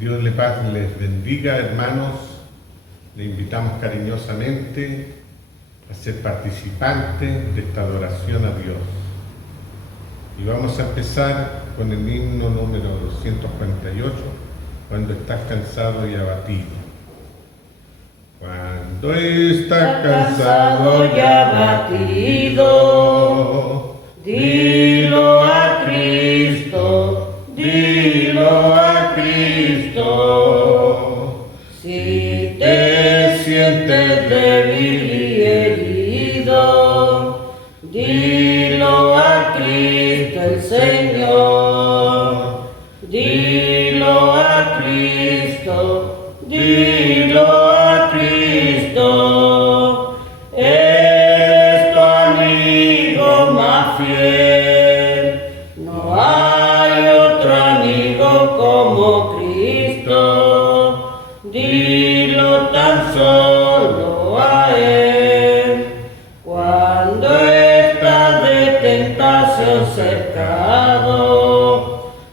Dios le paz les bendiga, hermanos. Le invitamos cariñosamente a ser participantes de esta adoración a Dios. Y vamos a empezar con el himno número 248, cuando estás cansado y abatido. Cuando estás cansado y abatido, dilo a Cristo, dilo a Cristo. Si te sientes débil y herido, dilo a Cristo el Señor. Dilo a Cristo, dilo a Cristo. Él es tu amigo más fiel. No hay otro amigo como Cristo. Dilo tan solo a Él. Cuando estás de tentación cercado,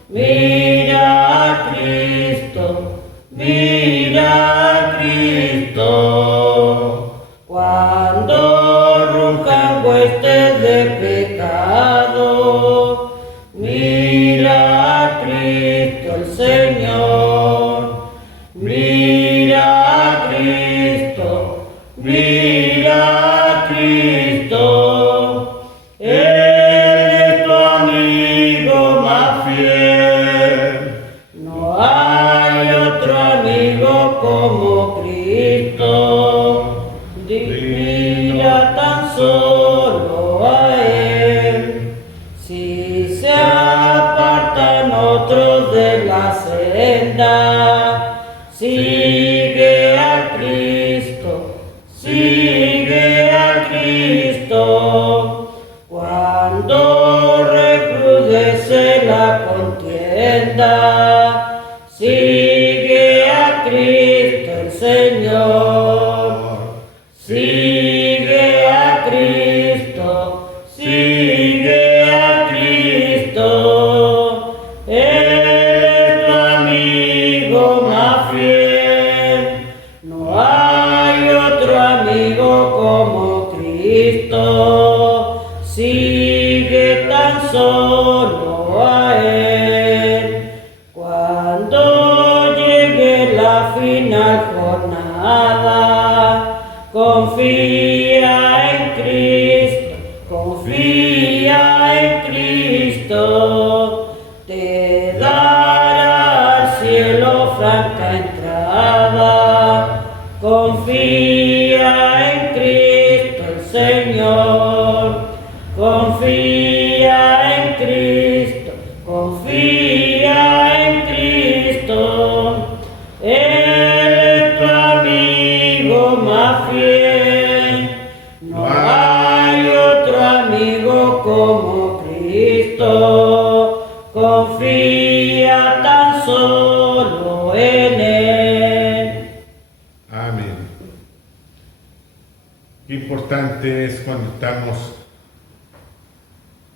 mira a Cristo, mira a Cristo. Cuando rujan huestes de pecado, mira a Cristo el Señor. Mira a Cristo, mira a Cristo. Él es tu amigo más fiel. No hay otro amigo como Cristo. Mira tan solo a Él. Si se apartan otros de la senda, sigue a Cristo, sigue a Cristo. Cuando recrudece la contienda, sigue a Cristo el Señor. Sigue a Cristo, sigue a Cristo. Él es tu amigo más fiel. No hay otro amigo como Cristo. Sigue tan solo a Él. Cuando llegue la final jornada, confía en Cristo, confía en Cristo. Te dará al cielo franca entrada. Confía en Cristo el Señor. Confía en Cristo, confía en Cristo. Él es tu amigo más fiel. No hay otro amigo como Cristo. Confía tan solo en Él. Amén. Qué importante es cuando estamos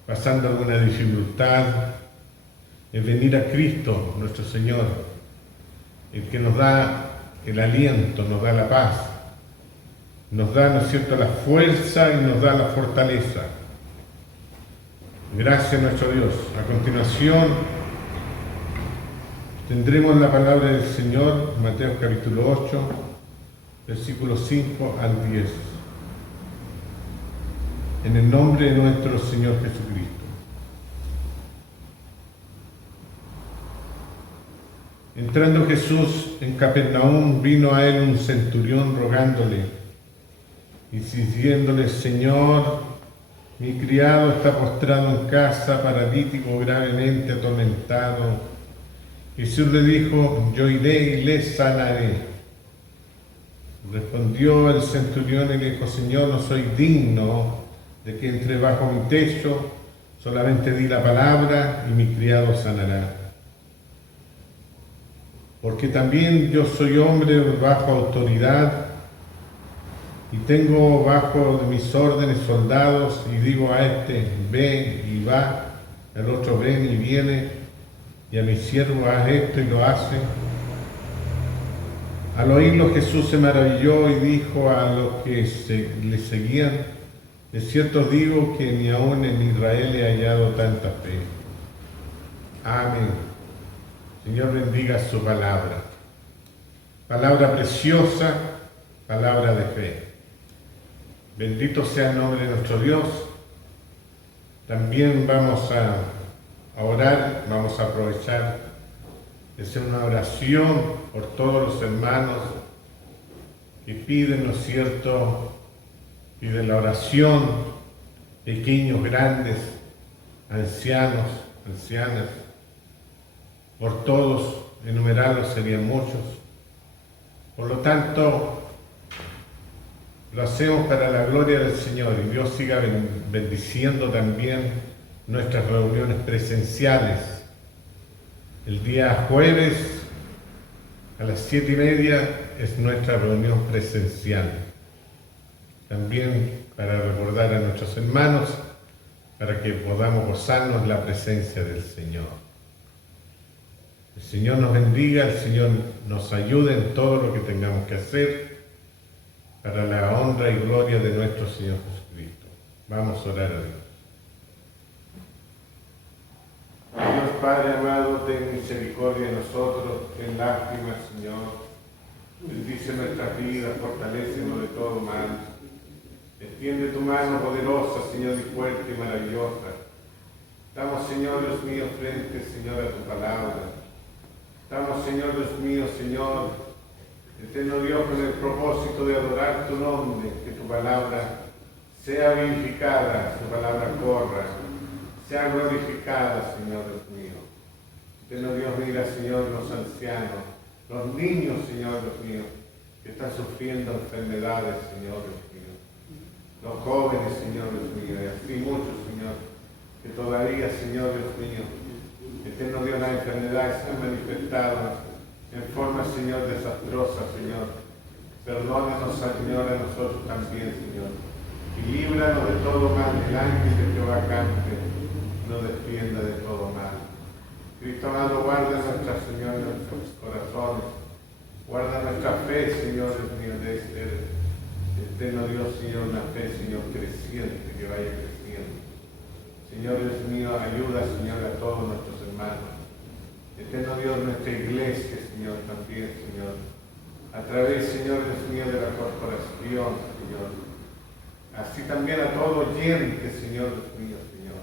pasando alguna dificultad, es venir a Cristo, nuestro Señor, el que nos da el aliento, nos da la paz, nos da, ¿no es cierto?, la fuerza y nos da la fortaleza. Gracias a nuestro Dios. A continuación tendremos la palabra del Señor, Mateo capítulo 8, versículos 5 al 10. En el nombre de nuestro Señor Jesucristo. Entrando Jesús en Capernaum, vino a él un centurión rogándole y diciéndole: Señor, mi criado está postrado en casa, paralítico, gravemente atormentado. Jesús le dijo: yo iré y le sanaré. Respondió el centurión y le dijo: Señor, no soy digno de que entre bajo mi techo, solamente di la palabra y mi criado sanará. Porque también yo soy hombre bajo autoridad y tengo bajo de mis órdenes soldados, y digo a este: ve y va, al otro: ven y viene, y a mi siervo: haz esto y lo hace. Al oírlo Jesús se maravilló y dijo a los que le seguían: de cierto digo que ni aún en Israel he hallado tanta fe. Amén. Señor, bendiga su palabra. Palabra preciosa, palabra de fe. Bendito sea el nombre de nuestro Dios. También vamos a orar, vamos a aprovechar de hacer una oración por todos los hermanos que piden, ¿no es cierto?, piden la oración, pequeños, grandes, ancianos, ancianas, por todos, enumerarlos serían muchos. Por lo tanto, lo hacemos para la gloria del Señor y Dios siga bendiciendo también nuestras reuniones presenciales. El día jueves a las 7:30 es nuestra reunión presencial. También para recordar a nuestros hermanos, para que podamos gozarnos la presencia del Señor. El Señor nos bendiga, el Señor nos ayude en todo lo que tengamos que hacer para la honra y gloria de nuestro Señor Jesucristo. Vamos a orar a Dios. Dios Padre amado, ten misericordia de nosotros, ten lástima, Señor. Bendice nuestras vidas, fortalécenos de todo mal. Extiende tu mano poderosa, Señor, y fuerte y maravillosa. Estamos, Señor, Dios mío, frente, Señor, a tu palabra. Estamos, Señor, Dios mío, Señor, eterno Dios, con el propósito de adorar tu nombre, que tu palabra sea vivificada, tu palabra corra, sea glorificada, Señor Dios mío. Eterno Dios, mira, Señor, los ancianos, los niños, Señor Dios mío, que están sufriendo enfermedades, Señor Dios mío. Los jóvenes, Señor Dios mío, y así muchos, Señor, que todavía, Señor Dios mío, eterno Dios, las enfermedades se han manifestado en forma, Señor, desastrosa, Señor. Perdónanos, Señor, a nosotros también, Señor. Y líbranos de todo mal, el ángel de Jehová campe, nos defienda de todo mal. Cristo amado, guarda nuestra, Señor, nuestros corazones. Guarda nuestra fe, Señor, Dios mío, de ser eterno Dios, Señor, una fe, Señor, creciente, que vaya creciendo. Señor Dios mío, ayuda, Señor, a todos nuestros hermanos. Eterno Dios, nuestra iglesia, Señor, también, Señor. A través, Señor Dios mío, de la corporación, Señor. Así también a todo oyente, Señor Dios mío, Señor.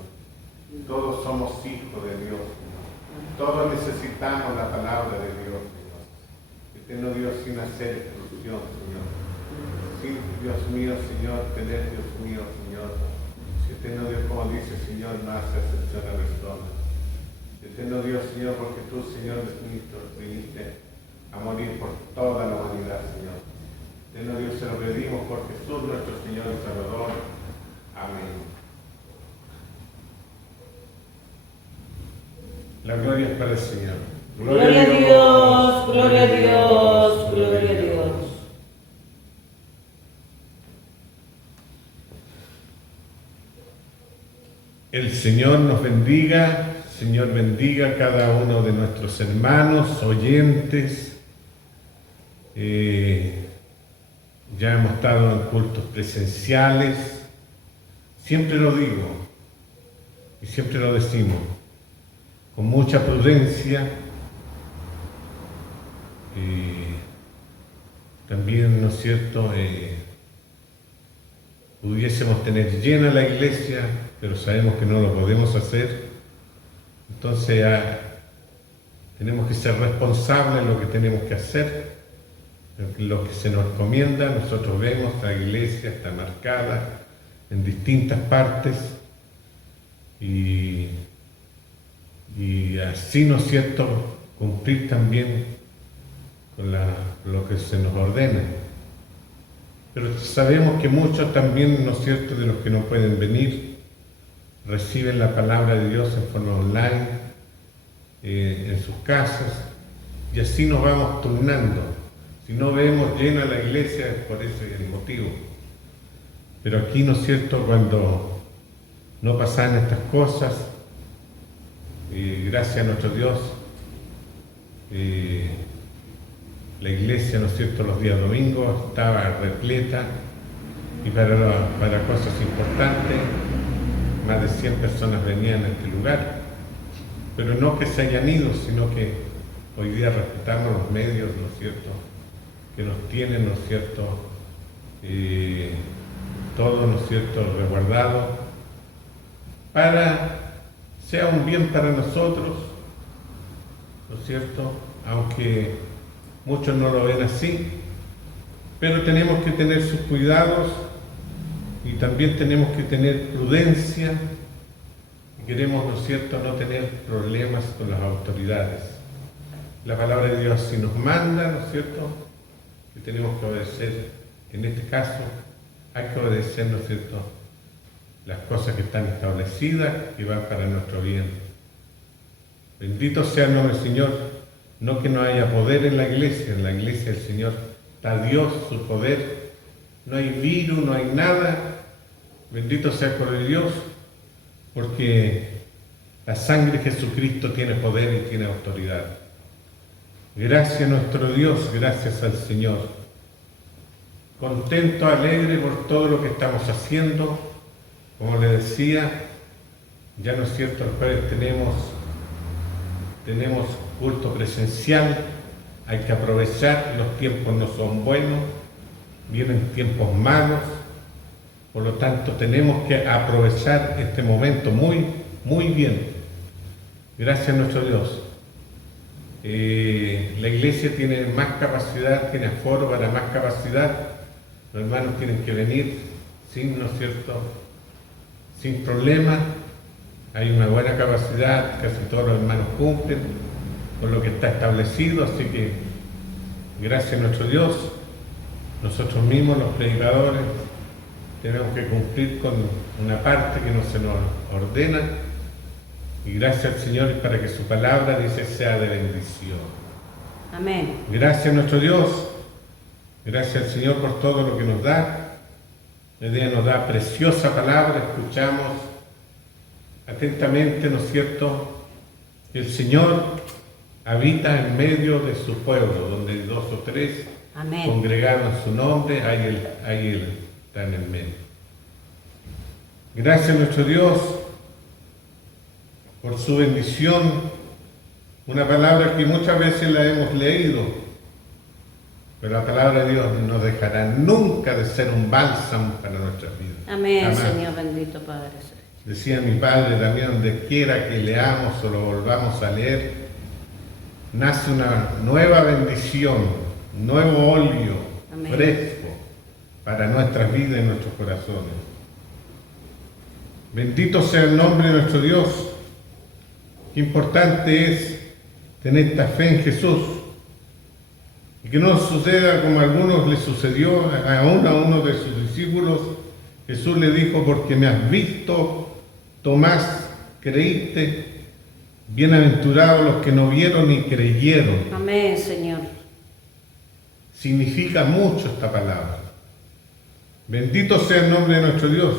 Todos somos hijos de Dios, Señor. Todos necesitamos la palabra de Dios, Señor. Eterno Dios, sin hacer exclusión, Señor. Sin, Dios mío, Señor, tener, Dios mío, Señor. Eterno Dios, como dice, Señor, no hace excepción a personas. Eterno Dios, Señor, porque tú, Señor, viniste a morir por toda la humanidad, Señor. Eterno Dios, se lo pedimos por Jesús, nuestro Señor y Salvador. Amén. La gloria es para el Señor. Gloria a Dios, gloria a Dios, gloria a Dios. El Señor nos bendiga. Señor, bendiga a cada uno de nuestros hermanos, oyentes. Ya hemos estado en cultos presenciales. Siempre lo digo y siempre lo decimos, con mucha prudencia. También, ¿no es cierto?, pudiésemos tener llena la iglesia, pero sabemos que no lo podemos hacer. Entonces tenemos que ser responsables de lo que tenemos que hacer, lo que se nos recomienda. Nosotros vemos la iglesia está marcada en distintas partes y así, ¿no es cierto?, cumplir también con lo que se nos ordena. Pero sabemos que muchos también, ¿no es cierto?, de los que no pueden venir, reciben la palabra de Dios en forma online, en sus casas, y así nos vamos turnando. Si no vemos llena la iglesia es por ese el motivo. Pero aquí, ¿no es cierto?, cuando no pasan estas cosas, gracias a nuestro Dios, La iglesia, ¿no es cierto?, los días domingos estaba repleta y para cosas importantes más de 100 personas venían a este lugar. Pero no que se hayan ido, sino que hoy día respetamos los medios, ¿no es cierto?, que nos tienen, ¿no es cierto?, todo, ¿no es cierto?, resguardado, para sea un bien para nosotros, ¿no es cierto?, aunque muchos no lo ven así, pero tenemos que tener sus cuidados y también tenemos que tener prudencia y queremos, ¿no es cierto?, no tener problemas con las autoridades. La palabra de Dios sí nos manda, ¿no es cierto?, que tenemos que obedecer. En este caso, hay que obedecer, ¿no es cierto?, las cosas que están establecidas, que van para nuestro bien. Bendito sea el nombre del Señor. No que no haya poder en la iglesia del Señor está Dios, su poder. No hay virus, no hay nada. Bendito sea el Cordero de Dios, porque la sangre de Jesucristo tiene poder y tiene autoridad. Gracias a nuestro Dios, gracias al Señor. Contento, alegre por todo lo que estamos haciendo. Como le decía, ya no es cierto, el jueves tenemos culto presencial, hay que aprovechar, los tiempos no son buenos, vienen tiempos malos, por lo tanto tenemos que aprovechar este momento muy, muy bien. Gracias a nuestro Dios. La iglesia tiene más capacidad, tiene aforo para más capacidad, los hermanos tienen que venir sin, ¿no es cierto?, sin problema, hay una buena capacidad, casi todos los hermanos cumplen con lo que está establecido, así que gracias a nuestro Dios, nosotros mismos, los predicadores, tenemos que cumplir con una parte que no se nos ordena, y gracias al Señor para que su palabra, dice, sea de bendición. Amén. Gracias a nuestro Dios, gracias al Señor por todo lo que nos da. Hoy día nos da preciosa palabra, escuchamos atentamente, ¿no es cierto?, que el Señor habita en medio de su pueblo, donde hay 2 o 3 Amén. congregados en su nombre, ahí Él está en el medio. Gracias a nuestro Dios por su bendición, una palabra que muchas veces la hemos leído, pero la palabra de Dios no nos dejará nunca de ser un bálsamo para nuestras vidas. Amén, Jamás. Señor bendito Padre. Decía mi padre también, donde quiera que leamos o lo volvamos a leer, nace una nueva bendición, un nuevo óleo. Amén. Fresco para nuestras vidas y nuestros corazones. Bendito sea el nombre de nuestro Dios. Qué importante es tener esta fe en Jesús. Y que no suceda como a algunos les sucedió, aún a uno de sus discípulos. Jesús le dijo, porque me has visto, Tomás, creíste. Bienaventurados los que no vieron ni creyeron. Amén, Señor. Significa mucho esta palabra. Bendito sea el nombre de nuestro Dios.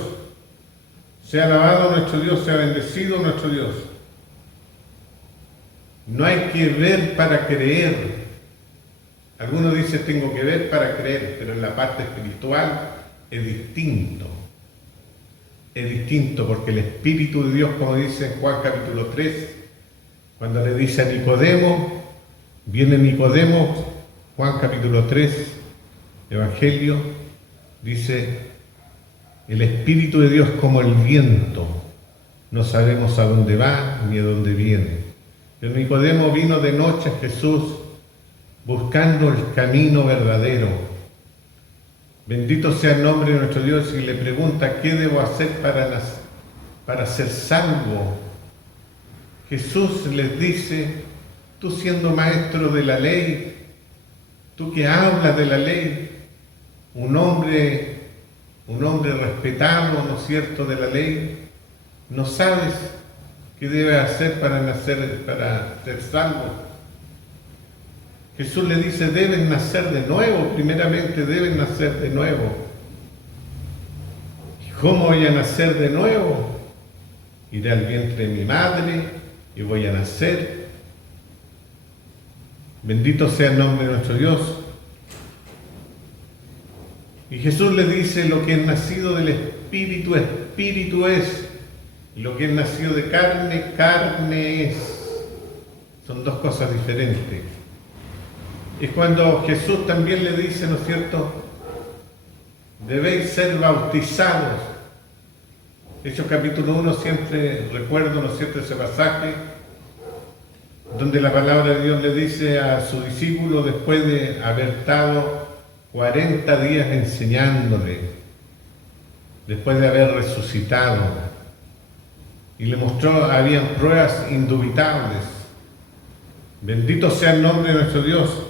Sea alabado nuestro Dios, sea bendecido nuestro Dios. No hay que ver para creer. Algunos dicen tengo que ver para creer, pero en la parte espiritual es distinto. Es distinto porque el Espíritu de Dios, como dice en Juan capítulo 3, cuando le dice a Nicodemo, viene Nicodemo, Juan capítulo 3, Evangelio, dice, el Espíritu de Dios como el viento, no sabemos a dónde va ni a dónde viene. Pero Nicodemo vino de noche a Jesús buscando el camino verdadero. Bendito sea el nombre de nuestro Dios, y le pregunta, ¿qué debo hacer para ser salvo? Jesús les dice, tú siendo maestro de la ley, tú que hablas de la ley, un hombre respetado, ¿no es cierto?, de la ley, no sabes qué debe hacer para ser salvo. Jesús le dice, deben nacer de nuevo, primeramente deben nacer de nuevo. ¿Y cómo voy a nacer de nuevo? Iré al vientre de mi madre y voy a nacer. Bendito sea el nombre de nuestro Dios. Y Jesús le dice, lo que es nacido del Espíritu, Espíritu es. Y lo que es nacido de carne, carne es. Son dos cosas diferentes. Es cuando Jesús también le dice, ¿no es cierto?, debéis ser bautizados. Hechos capítulo 1, siempre recuerdo, ¿no es cierto?, ese pasaje donde la palabra de Dios le dice a su discípulo, después de haber estado 40 días enseñándole, después de haber resucitado, y le mostró, habían pruebas indubitables. Bendito sea el nombre de nuestro Dios.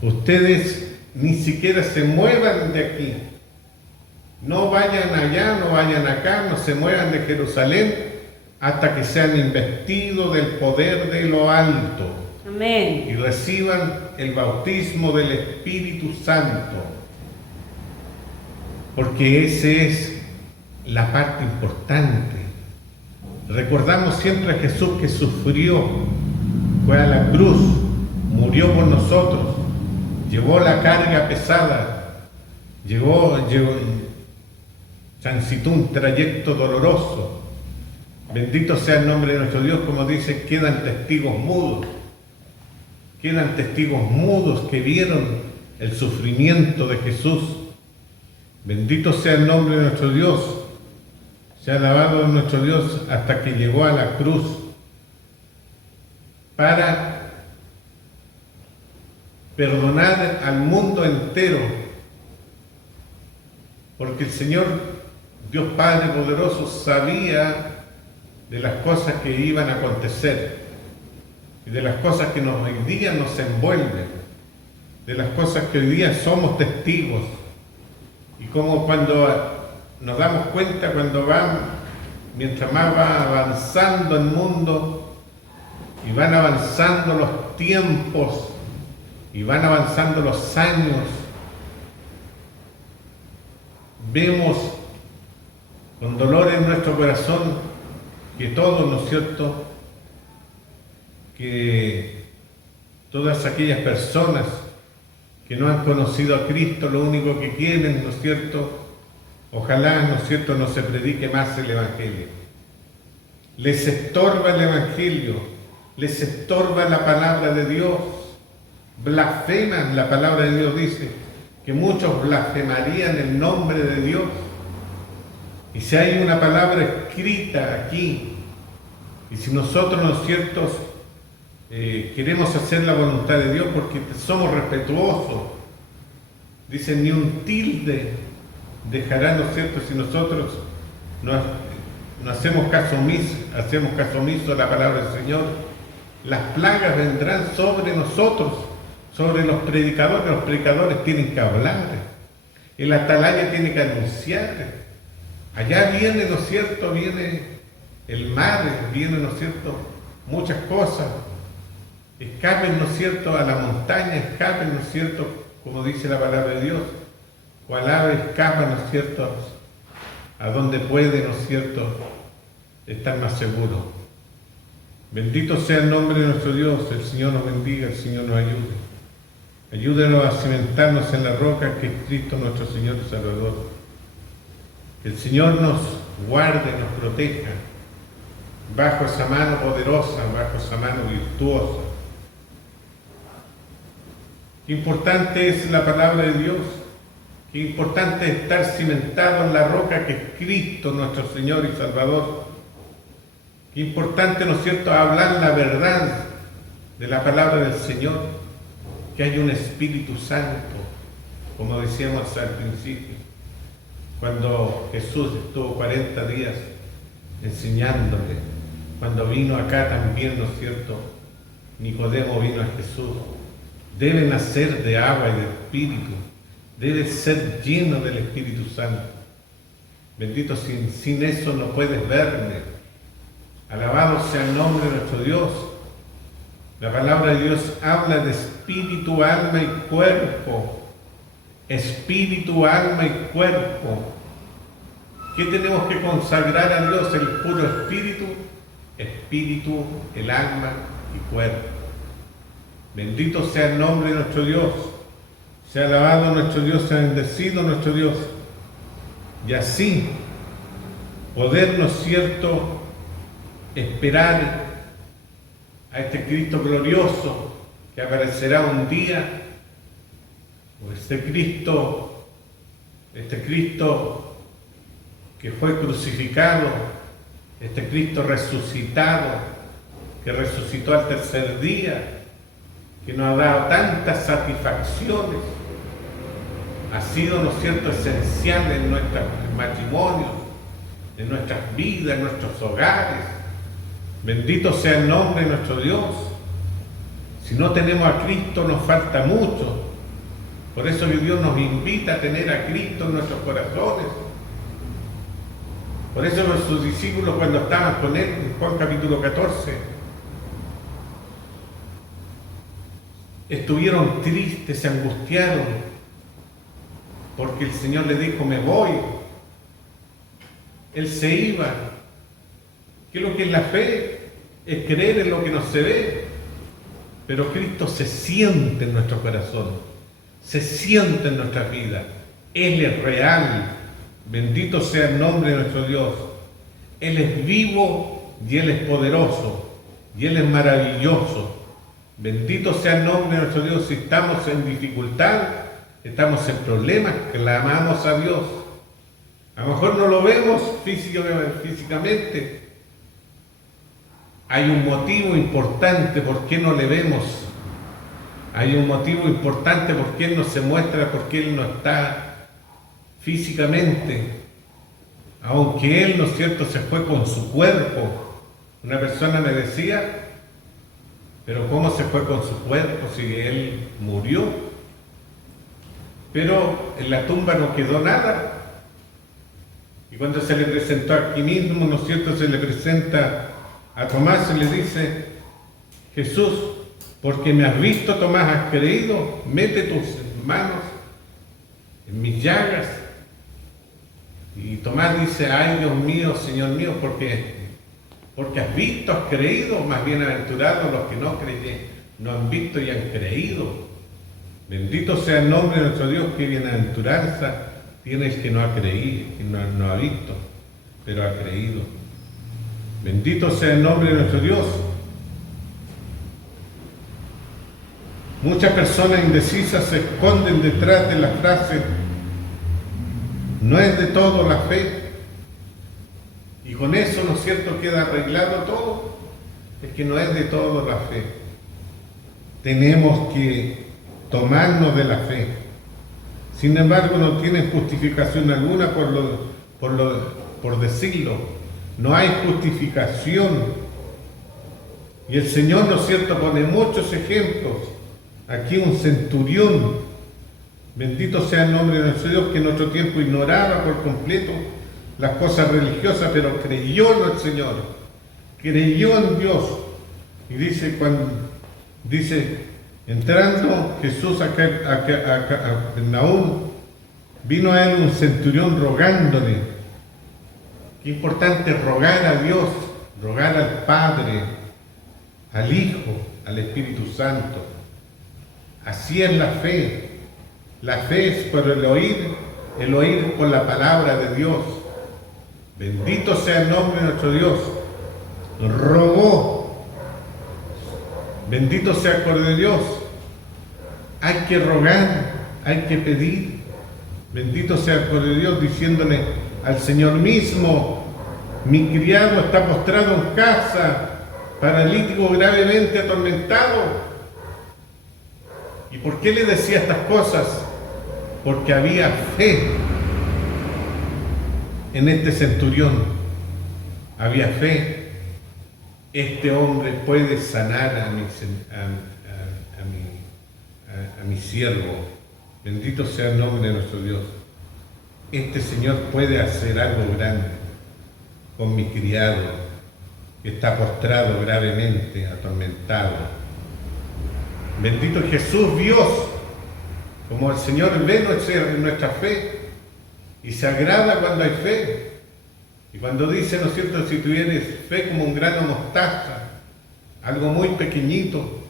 Ustedes ni siquiera se muevan de aquí. No vayan allá, no vayan acá, no se muevan de Jerusalén hasta que sean investidos del poder de lo alto. Amén. Y reciban el bautismo del Espíritu Santo. Porque esa es la parte importante. Recordamos siempre a Jesús que sufrió, fue a la cruz, murió por nosotros, llevó la carga pesada, transitó un trayecto doloroso. Bendito sea el nombre de nuestro Dios, como dice, quedan testigos mudos que vieron el sufrimiento de Jesús. Bendito sea el nombre de nuestro Dios, sea alabado nuestro Dios, hasta que llegó a la cruz para perdonar al mundo entero, porque el Señor Dios Padre Poderoso sabía de las cosas que iban a acontecer y de las cosas que hoy día nos envuelven, de las cosas que hoy día somos testigos, y como cuando nos damos cuenta, mientras más va avanzando el mundo y van avanzando los tiempos y van avanzando los años, vemos con dolor en nuestro corazón que todos, ¿no es cierto?, que todas aquellas personas que no han conocido a Cristo, lo único que quieren, ¿no es cierto?, ojalá, ¿no es cierto?, no se predique más el Evangelio. Les estorba el Evangelio, les estorba la palabra de Dios, blasfeman, la palabra de Dios dice que muchos blasfemarían el nombre de Dios. Y si hay una palabra escrita aquí, y si nosotros, ¿no es cierto?, queremos hacer la voluntad de Dios porque somos respetuosos, dice, ni un tilde dejará, ¿no es cierto?, si nosotros no hacemos caso omiso a la palabra del Señor, las plagas vendrán sobre nosotros, sobre los predicadores tienen que hablar, el atalaya tiene que anunciar. Allá viene, ¿no es cierto?, viene el mar, viene, ¿no es cierto?, muchas cosas. Escapen, ¿no es cierto?, a la montaña, escapen, ¿no es cierto?, como dice la palabra de Dios. Cual ave escapa, ¿no es cierto?, a donde puede, ¿no es cierto?, estar más seguro. Bendito sea el nombre de nuestro Dios, el Señor nos bendiga, el Señor nos ayude. Ayúdenos a cimentarnos en la roca que es Cristo nuestro Señor y Salvador. Que el Señor nos guarde, nos proteja, bajo esa mano poderosa, bajo esa mano virtuosa. Qué importante es la palabra de Dios, qué importante es estar cimentado en la roca que es Cristo nuestro Señor y Salvador. Qué importante, ¿no es cierto?, hablar la verdad de la palabra del Señor, que hay un Espíritu Santo, como decíamos al principio, cuando Jesús estuvo 40 días enseñándole, cuando vino acá también, ¿no es cierto?, Nicodemo vino a Jesús. Debe nacer de agua y de Espíritu, debe ser lleno del Espíritu Santo. Bendito, sin eso no puedes verme. Alabado sea el nombre de nuestro Dios. La palabra de Dios habla de espíritu, alma y cuerpo. Espíritu, alma y cuerpo. ¿Qué tenemos que consagrar a Dios? El puro espíritu, el alma y cuerpo. Bendito sea el nombre de nuestro Dios. Sea alabado nuestro Dios, sea bendecido nuestro Dios. Y así poder, ¿no es cierto?, esperar a este Cristo glorioso que aparecerá un día, o este Cristo que fue crucificado, este Cristo resucitado, que resucitó al tercer día, que nos ha dado tantas satisfacciones, ha sido, ¿no es cierto?, esencial en nuestros matrimonios, en nuestras vidas, en nuestros hogares. Bendito sea el nombre de nuestro Dios. Si no tenemos a Cristo nos falta mucho. Por eso que Dios nos invita a tener a Cristo en nuestros corazones. Por eso sus discípulos, cuando estaban con él en Juan capítulo 14, estuvieron tristes, se angustiaron, porque el Señor le dijo: me voy. Él se iba. ¿Qué es lo que es la fe? Es creer en lo que no se ve. Pero Cristo se siente en nuestro corazón, se siente en nuestras vidas. Él es real. Bendito sea el nombre de nuestro Dios. Él es vivo y Él es poderoso y Él es maravilloso. Bendito sea el nombre de nuestro Dios. Si estamos en dificultad, estamos en problemas, clamamos a Dios. A lo mejor no lo vemos físicamente. Hay un motivo importante por qué no le vemos. Hay un motivo importante por qué Él no se muestra, por qué Él no está físicamente. Aunque Él, ¿no es cierto?, se fue con su cuerpo. Una persona me decía: pero ¿cómo se fue con su cuerpo si Él murió? Pero en la tumba no quedó nada. Y cuando se le presentó aquí mismo, ¿no es cierto?, se le presenta a Tomás y le dice: Jesús, porque me has visto, Tomás, has creído, mete tus manos en mis llagas. Y Tomás dice: ay, Dios mío, Señor mío, porque has visto, has creído. Más bienaventurados los que no han visto y han creído. Bendito sea el nombre de nuestro Dios. Qué bienaventuranza tiene el que no ha creído, que no ha visto, pero ha creído. Bendito sea el nombre de nuestro Dios. Muchas personas indecisas se esconden detrás de la frase: no es de todo la fe. Y con eso, ¿no es cierto?, queda arreglado todo. Es que no es de todo la fe. Tenemos que tomarnos de la fe. Sin embargo, no tienen justificación alguna por decirlo. No hay justificación. Y el Señor, ¿no es cierto?, pone muchos ejemplos. Aquí un centurión, bendito sea el nombre de nuestro Dios, que en otro tiempo ignoraba por completo las cosas religiosas, pero creyó en el Señor, creyó en Dios. Y dice, entrando Jesús a Capernaum, vino a él un centurión rogándole. Qué importante rogar a Dios, rogar al Padre, al Hijo, al Espíritu Santo. Así es la fe. La fe es por el oír por la palabra de Dios. Bendito sea el nombre de nuestro Dios. Rogó. Bendito sea el Cordero de Dios. Hay que rogar, hay que pedir. Bendito sea el Cordero de Dios, diciéndole al Señor mismo: mi criado está postrado en casa, paralítico, gravemente atormentado. ¿Y por qué le decía estas cosas? Porque había fe en este centurión. Había fe. Este hombre puede sanar a mi siervo. Bendito sea el nombre de nuestro Dios. Este Señor puede hacer algo grande con mi criado, que está postrado gravemente, atormentado. Bendito Jesús, Dios, como el Señor ve nuestra fe y se agrada cuando hay fe. Y cuando dice, ¿no es cierto?, si tuvieres fe como un grano de mostaza, algo muy pequeñito,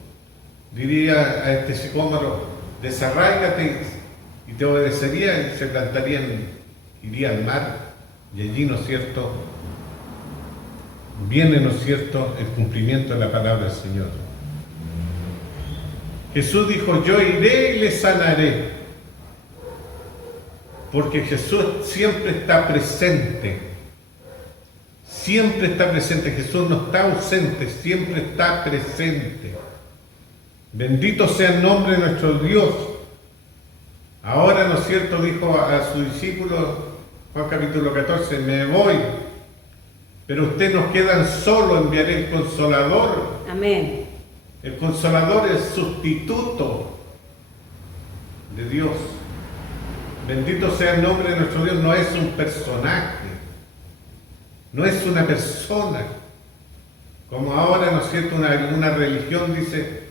diría a este sicómoro, desarráigate y te obedecería y se plantarían, iría al mar y allí, ¿no es cierto?, viene, ¿no es cierto?, el cumplimiento de la palabra del Señor. Jesús dijo, yo iré y le sanaré, porque Jesús siempre está presente, siempre está presente. Jesús no está ausente, siempre está presente. Bendito sea el nombre de nuestro Dios. Ahora, ¿no es cierto?, dijo a su discípulo, Juan capítulo 14, me voy, pero ustedes nos quedan solos, enviaré el Consolador. Amén. El Consolador es sustituto de Dios. Bendito sea el nombre de nuestro Dios. No es un personaje, no es una persona, como ahora, ¿no es cierto?, una religión dice,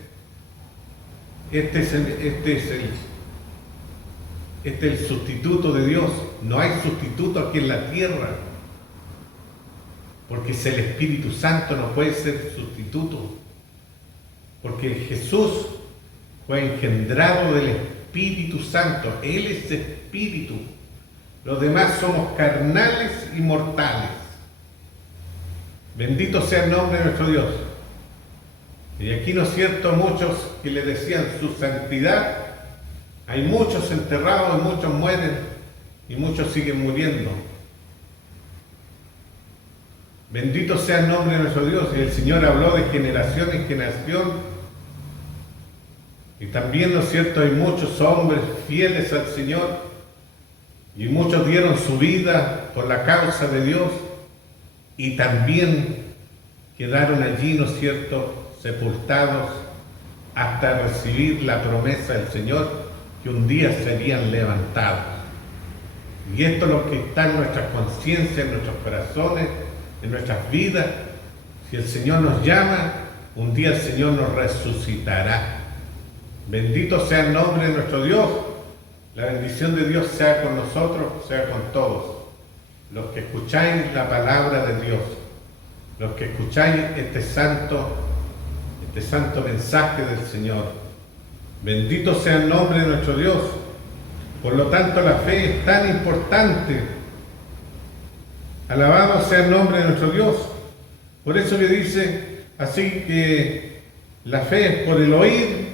este es el sustituto de Dios. No hay sustituto aquí en la tierra, porque es el Espíritu Santo, no puede ser sustituto, porque Jesús fue engendrado del Espíritu Santo. Él es Espíritu. Los demás somos carnales y mortales. Bendito sea el nombre de nuestro Dios. Y aquí, ¿no es cierto?, muchos que le decían su santidad, hay muchos enterrados, muchos mueren y muchos siguen muriendo. Bendito sea el nombre de nuestro Dios. Y el Señor habló de generación en generación. Y también, ¿no es cierto?, hay muchos hombres fieles al Señor y muchos dieron su vida por la causa de Dios y también quedaron allí, ¿no es cierto?, sepultados hasta recibir la promesa del Señor que un día serían levantados. Y esto es lo que está en nuestras conciencias, en nuestros corazones, en nuestras vidas. Si el Señor nos llama, un día el Señor nos resucitará. Bendito sea el nombre de nuestro Dios. La bendición de Dios sea con nosotros, sea con todos. Los que escucháis la palabra de Dios, los que escucháis este santo mensaje del Señor. Bendito sea el nombre de nuestro Dios. Por lo tanto, la fe es tan importante. Alabado sea el nombre de nuestro Dios. Por eso le dice así que la fe es por el oír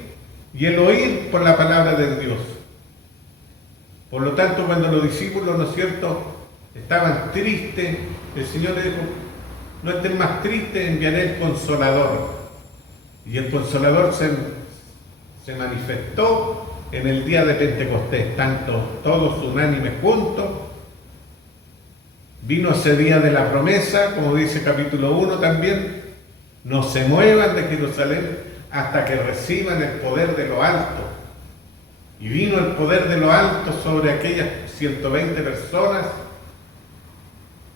y el oír por la palabra de Dios. Por lo tanto, cuando los discípulos, ¿no es cierto?, estaban tristes, el Señor les dijo, no estén más tristes, enviaré el Consolador. Y el Consolador se manifestó en el día de Pentecostés, tanto todos unánimes juntos. Vino ese día de la promesa, como dice capítulo 1 también, no se muevan de Jerusalén hasta que reciban el poder de lo alto. Y vino el poder de lo alto sobre aquellas 120 personas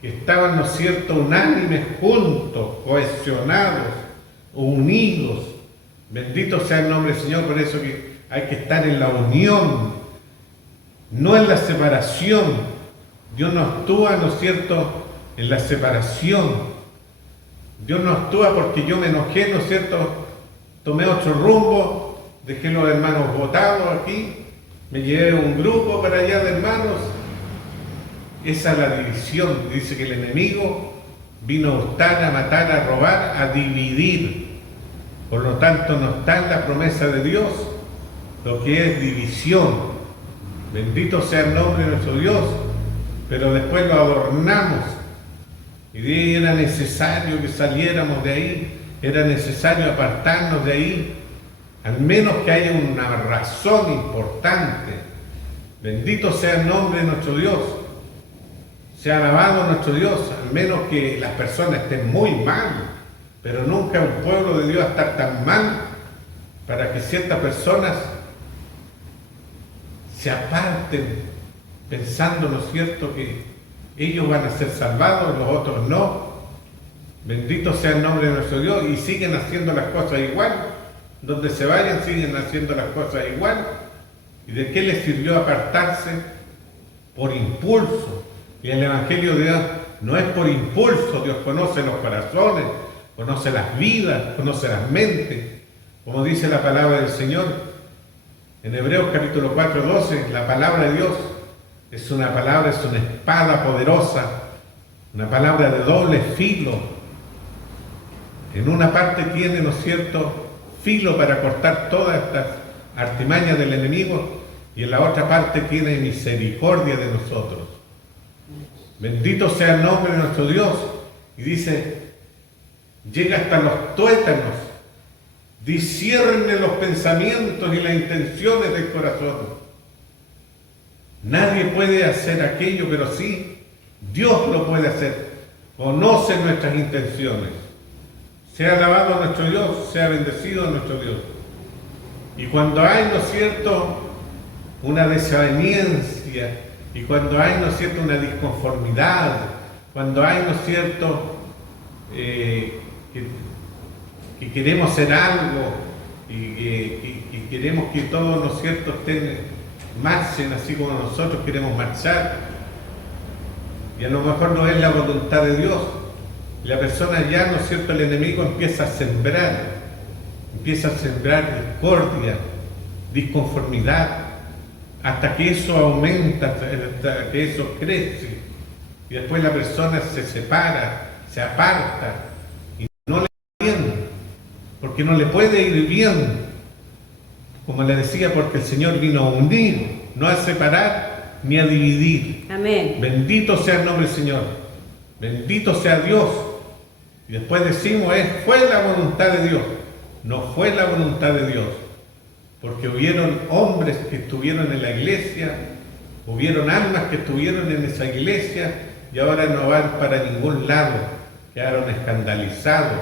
que estaban, ¿no es cierto?, unánimes juntos, cohesionados, unidos. Bendito sea el nombre del Señor. Por eso que hay que estar en la unión, no en la separación. Dios no actúa, ¿no es cierto?, en la separación. Dios no actúa porque yo me enojé, ¿no es cierto?, tomé otro rumbo, dejé los hermanos botados aquí, me llevé un grupo para allá de hermanos. Esa es la división. Dice que el enemigo vino a hurtar, a matar, a robar, a dividir. Por lo tanto, no está en la promesa de Dios lo que es división. Bendito sea el nombre de nuestro Dios. Pero después lo adornamos. Y era necesario que saliéramos de ahí, era necesario apartarnos de ahí, al menos que haya una razón importante. Bendito sea el nombre de nuestro Dios. Sea alabado nuestro Dios, al menos que las personas estén muy mal, pero nunca un pueblo de Dios va a estar tan mal para que ciertas personas se aparten pensando, ¿no es cierto?, que ellos van a ser salvados, los otros no. Bendito sea el nombre de nuestro Dios, y siguen haciendo las cosas igual. Donde se vayan siguen haciendo las cosas igual. ¿Y de qué les sirvió apartarse? Por impulso. Y el Evangelio de Dios no es por impulso. Dios conoce los corazones, conoce las vidas, conoce las mentes. Como dice la palabra del Señor, en Hebreos capítulo 4, 12, la palabra de Dios es una espada poderosa, una palabra de doble filo. En una parte tiene, ¿no es cierto?, filo para cortar todas estas artimañas del enemigo, y en la otra parte tiene misericordia de nosotros. Bendito sea el nombre de nuestro Dios. Y dice, llega hasta los tuétanos, discierne los pensamientos y las intenciones del corazón. Nadie puede hacer aquello, pero sí, Dios lo puede hacer. Conoce nuestras intenciones. Sea alabado nuestro Dios, sea bendecido nuestro Dios. Y cuando hay, ¿no es cierto?, una desaveniencia, y cuando hay, ¿no es cierto?, una disconformidad, cuando hay, ¿no es cierto?, que queremos hacer algo y queremos que todos, ¿no es cierto?, marchen así como nosotros queremos marchar, y a lo mejor no es la voluntad de Dios, y la persona ya, ¿no es cierto?, el enemigo empieza a sembrar discordia, disconformidad, hasta que eso aumenta, hasta que eso crece, y después la persona se separa, se aparta, y no le va bien, porque no le puede ir bien, como le decía, porque el Señor vino a unir, no a separar ni a dividir. Amén. Bendito sea el nombre del Señor, bendito sea Dios. Y después decimos, fue la voluntad de Dios. No fue la voluntad de Dios, porque hubieron hombres que estuvieron en la iglesia, hubieron almas que estuvieron en esa iglesia y ahora no van para ningún lado, quedaron escandalizados.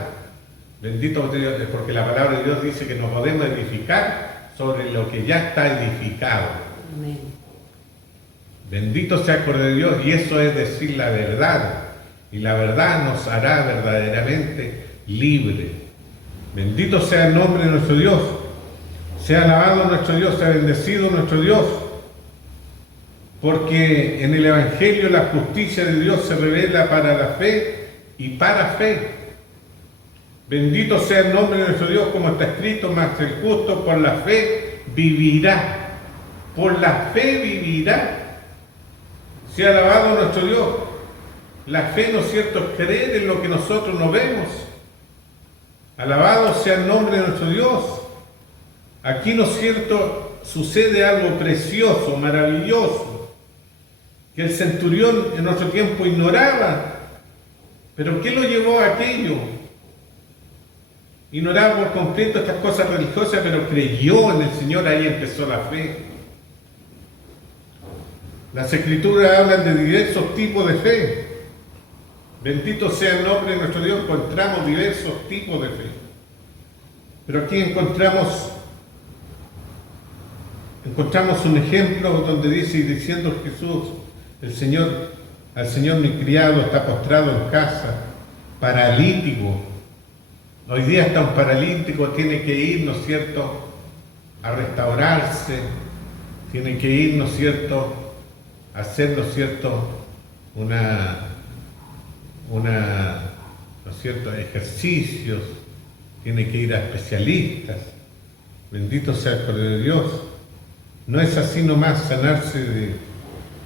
Bendito sea Dios, porque la palabra de Dios dice que nos podemos edificar sobre lo que ya está edificado. Amén. Bendito sea el Cordero de Dios, y eso es decir la verdad, y la verdad nos hará verdaderamente libre. Bendito sea el nombre de nuestro Dios, sea alabado nuestro Dios, sea bendecido nuestro Dios, porque en el Evangelio la justicia de Dios se revela para la fe y para fe. Bendito sea el nombre de nuestro Dios, como está escrito, mas el justo por la fe vivirá. Por la fe vivirá. Sea alabado nuestro Dios. La fe, ¿no es cierto?, es creer en lo que nosotros no vemos. Alabado sea el nombre de nuestro Dios. Aquí, ¿no es cierto?, sucede algo precioso, maravilloso, que el centurión en nuestro tiempo ignoraba. ¿Pero qué lo llevó a aquello? Ignoraba por completo estas cosas religiosas, pero creyó en el Señor, ahí empezó la fe. Las Escrituras hablan de diversos tipos de fe. Bendito sea el nombre de nuestro Dios, encontramos diversos tipos de fe. Pero aquí encontramos un ejemplo donde dice, y diciendo Jesús, al Señor mi criado está postrado en casa, paralítico. Hoy día está un paralítico, tiene que ir, ¿no es cierto?, a restaurarse, tiene que ir, ¿no es cierto?, a hacer, ¿no es cierto?, ¿no es cierto?, ejercicios, tiene que ir a especialistas. Bendito sea el Cordero de Dios. No es así nomás sanarse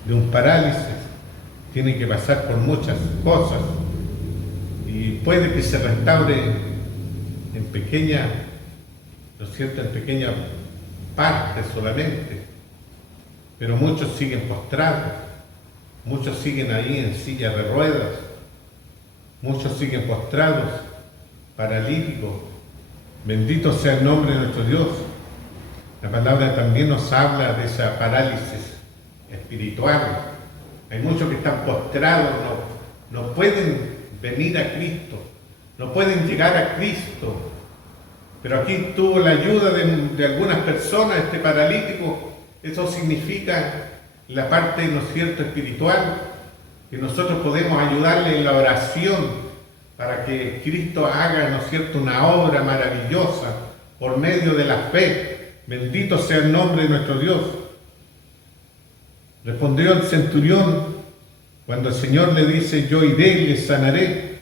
de un parálisis, tiene que pasar por muchas cosas y puede que se restaure en pequeña, ¿no es cierto?, en pequeña parte solamente, pero muchos siguen postrados, muchos siguen ahí en sillas de ruedas, muchos siguen postrados, paralíticos. Bendito sea el nombre de nuestro Dios. La palabra también nos habla de esa parálisis espiritual. Hay muchos que están postrados, no pueden venir a Cristo, no pueden llegar a Cristo. Pero aquí tuvo la ayuda de algunas personas, este paralítico. Eso significa la parte, ¿no es cierto?, espiritual, que nosotros podemos ayudarle en la oración para que Cristo haga, ¿no es cierto?, una obra maravillosa por medio de la fe. Bendito sea el nombre de nuestro Dios. Respondió el centurión cuando el Señor le dice, yo iré y le sanaré.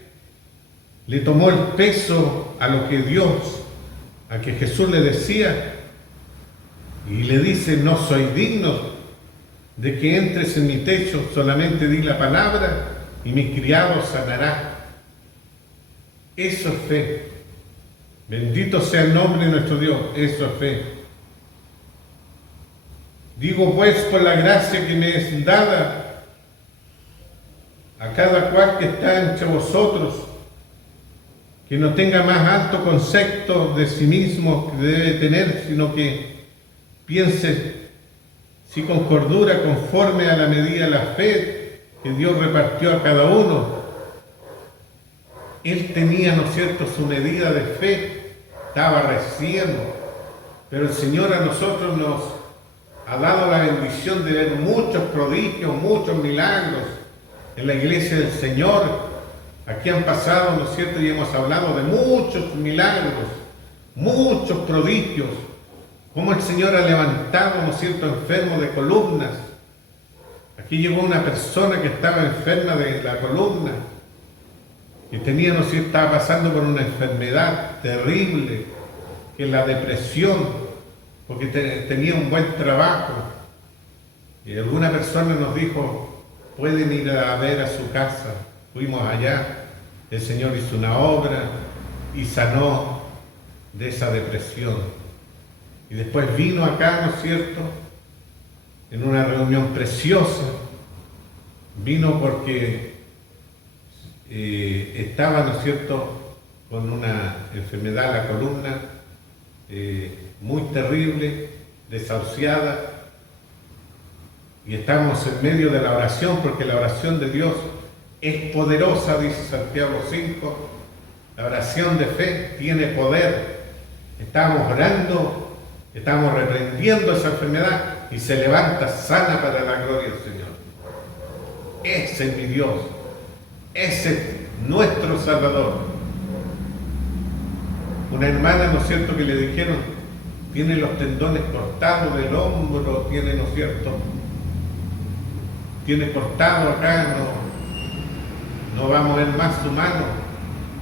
Le tomó el peso a lo que Dios a que Jesús le decía y le dice: no soy digno de que entres en mi techo, solamente di la palabra y mi criado sanará. Eso es fe. Bendito sea el nombre de nuestro Dios. Eso es fe. Digo pues, por la gracia que me es dada a cada cual que está entre vosotros, que no tenga más alto concepto de sí mismo que debe tener, sino que piense si con cordura, conforme a la medida de la fe que Dios repartió a cada uno. Él tenía, ¿no es cierto?, su medida de fe, estaba recién, pero el Señor a nosotros nos ha dado la bendición de ver muchos prodigios, muchos milagros en la iglesia del Señor. Aquí han pasado, ¿no es cierto?, y hemos hablado de muchos milagros, muchos prodigios, cómo el Señor ha levantado, ¿no es cierto?, enfermos de columnas. Aquí llegó una persona que estaba enferma de la columna, que tenía, ¿no es cierto?, estaba pasando por una enfermedad terrible, que es la depresión, porque tenía un buen trabajo. Y alguna persona nos dijo: pueden ir a ver a su casa. Fuimos allá, el Señor hizo una obra y sanó de esa depresión. Y después vino acá, ¿no es cierto?, en una reunión preciosa. Vino porque estaba, ¿no es cierto?, con una enfermedad en la columna muy terrible, desahuciada, y estamos en medio de la oración, porque la oración de Dios es poderosa, dice Santiago 5, la oración de fe tiene poder. Estamos orando, estamos reprendiendo esa enfermedad y se levanta sana para la gloria del Señor. Ese es mi Dios, ese es nuestro Salvador. Una hermana, ¿no es cierto?, que le dijeron: tiene los tendones cortados del hombro, tiene, ¿no es cierto?, tiene cortado acá, no va a mover más su mano,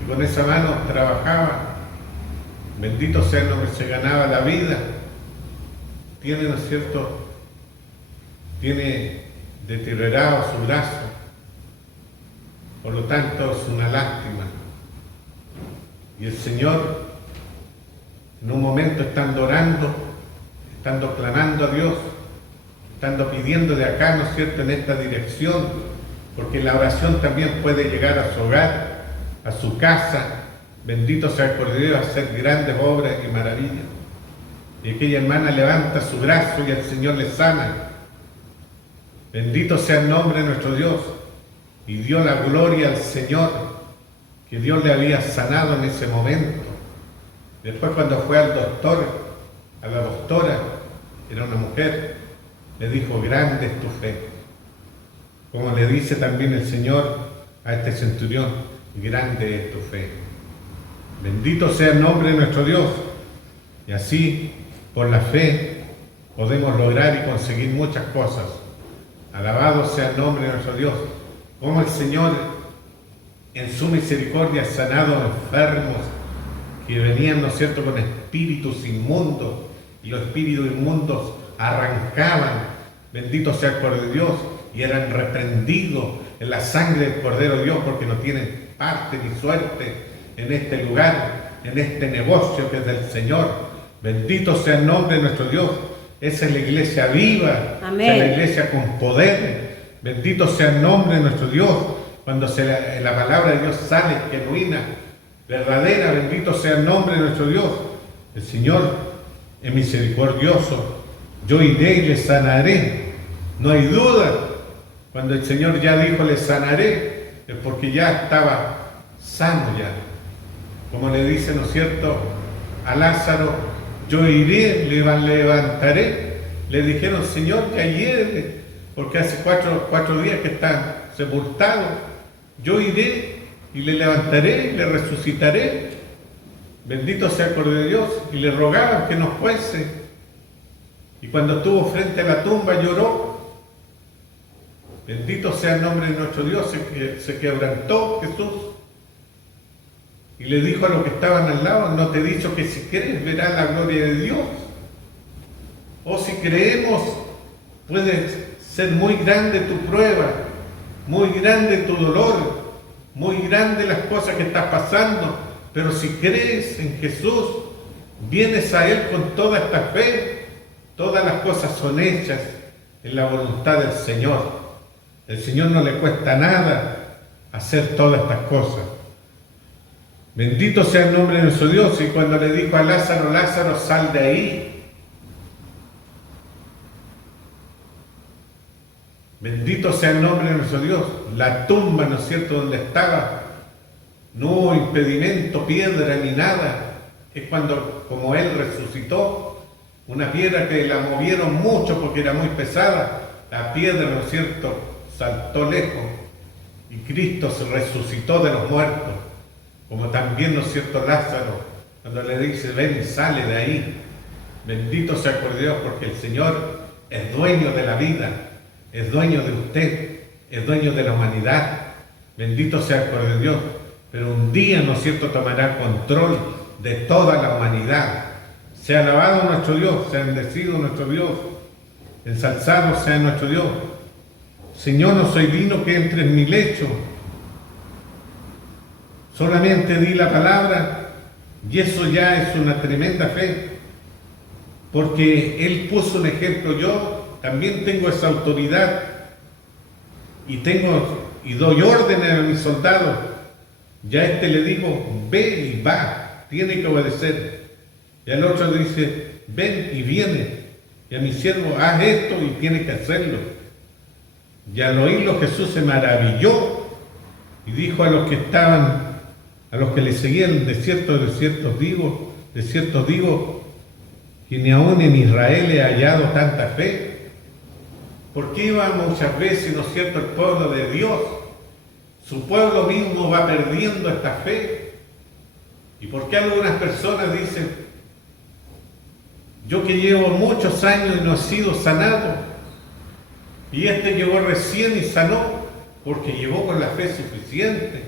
y con esa mano trabajaba. Bendito sea el nombre, se ganaba la vida. Tiene, ¿no es cierto?, tiene deteriorado su brazo, por lo tanto es una lástima. Y el Señor, en un momento, estando orando, estando clamando a Dios, estando pidiendo de acá, ¿no es cierto?, en esta dirección, porque la oración también puede llegar a su hogar, a su casa. Bendito sea el Cordero, a hacer grandes obras y maravillas. Y aquella hermana levanta su brazo y el Señor le sana. Bendito sea el nombre de nuestro Dios. Y dio la gloria al Señor, que Dios le había sanado en ese momento. Después, cuando fue al doctor, a la doctora, era una mujer, le dijo: grande es tu fe. Como le dice también el Señor a este centurión: grande es tu fe. Bendito sea el nombre de nuestro Dios. Y así, por la fe, podemos lograr y conseguir muchas cosas. Alabado sea el nombre de nuestro Dios. Como el Señor, en su misericordia, ha sanado enfermos que venían, ¿no es cierto?, con espíritus inmundos, y los espíritus inmundos arrancaban, bendito sea el Cordero de Dios, y eran reprendidos en la sangre del Cordero de Dios, porque no tienen parte ni suerte en este lugar, en este negocio que es del Señor. Bendito sea el nombre de nuestro Dios. Esa es la iglesia viva. Amén. Es la iglesia con poder. Bendito sea el nombre de nuestro Dios. Cuando la palabra de Dios sale genuina, verdadera, bendito sea el nombre de nuestro Dios. El Señor es misericordioso. Yo iré y le sanaré. No hay duda. Cuando el Señor ya dijo: le sanaré, es porque ya estaba sano ya. Como le dice, ¿no es cierto?, a Lázaro: yo iré, le levantaré. Le dijeron: Señor, ya hiere, porque hace cuatro días que está sepultado. Yo iré y le levantaré, le resucitaré. Bendito sea el Cordero de Dios. Y le rogaban que no fuese. Y cuando estuvo frente a la tumba, lloró. Bendito sea el nombre de nuestro Dios. Se quebrantó Jesús. Y le dijo a los que estaban al lado, ¿no te he dicho que si crees verás la gloria de Dios? O si creemos, puede ser muy grande tu prueba, muy grande tu dolor, muy grande las cosas que estás pasando, pero si crees en Jesús, vienes a Él con toda esta fe, todas las cosas son hechas en la voluntad del Señor. El Señor no le cuesta nada hacer todas estas cosas. Bendito sea el nombre de nuestro Dios. Y cuando le dijo a Lázaro, Lázaro, sal de ahí. Bendito sea el nombre de nuestro Dios. La tumba, ¿no es cierto?, donde estaba, no hubo impedimento, piedra ni nada. Es cuando, como Él resucitó, una piedra que la movieron mucho porque era muy pesada, la piedra, ¿no es cierto?, saltó lejos y Cristo se resucitó de los muertos. Como también, ¿no es cierto?, Lázaro, cuando le dice, ven y sale de ahí. Bendito sea por Dios, porque el Señor es dueño de la vida, es dueño de usted, es dueño de la humanidad. Bendito sea por Dios. Pero un día, ¿no es cierto?, tomará control de toda la humanidad. Sea alabado nuestro Dios, sea bendecido nuestro Dios, ensalzado sea nuestro Dios. Señor, no soy digno que entre en mi lecho. Solamente di la palabra y eso ya es una tremenda fe, porque Él puso un ejemplo. Yo también tengo esa autoridad y doy órdenes a mis soldados. Ya este le digo, ve y va, tiene que obedecer. Y al otro dice, ven y viene. Y a mi siervo, haz esto y tiene que hacerlo. Y al oírlo Jesús se maravilló y dijo a los que estaban, a los que le seguían, de cierto digo, que ni aún en Israel he hallado tanta fe. Porque iba muchas veces, ¿no es cierto?, el pueblo de Dios, su pueblo mismo va perdiendo esta fe. ¿Y por qué algunas personas dicen, yo que llevo muchos años y no he sido sanado, y este llegó recién y sanó? Porque llegó con la fe suficiente.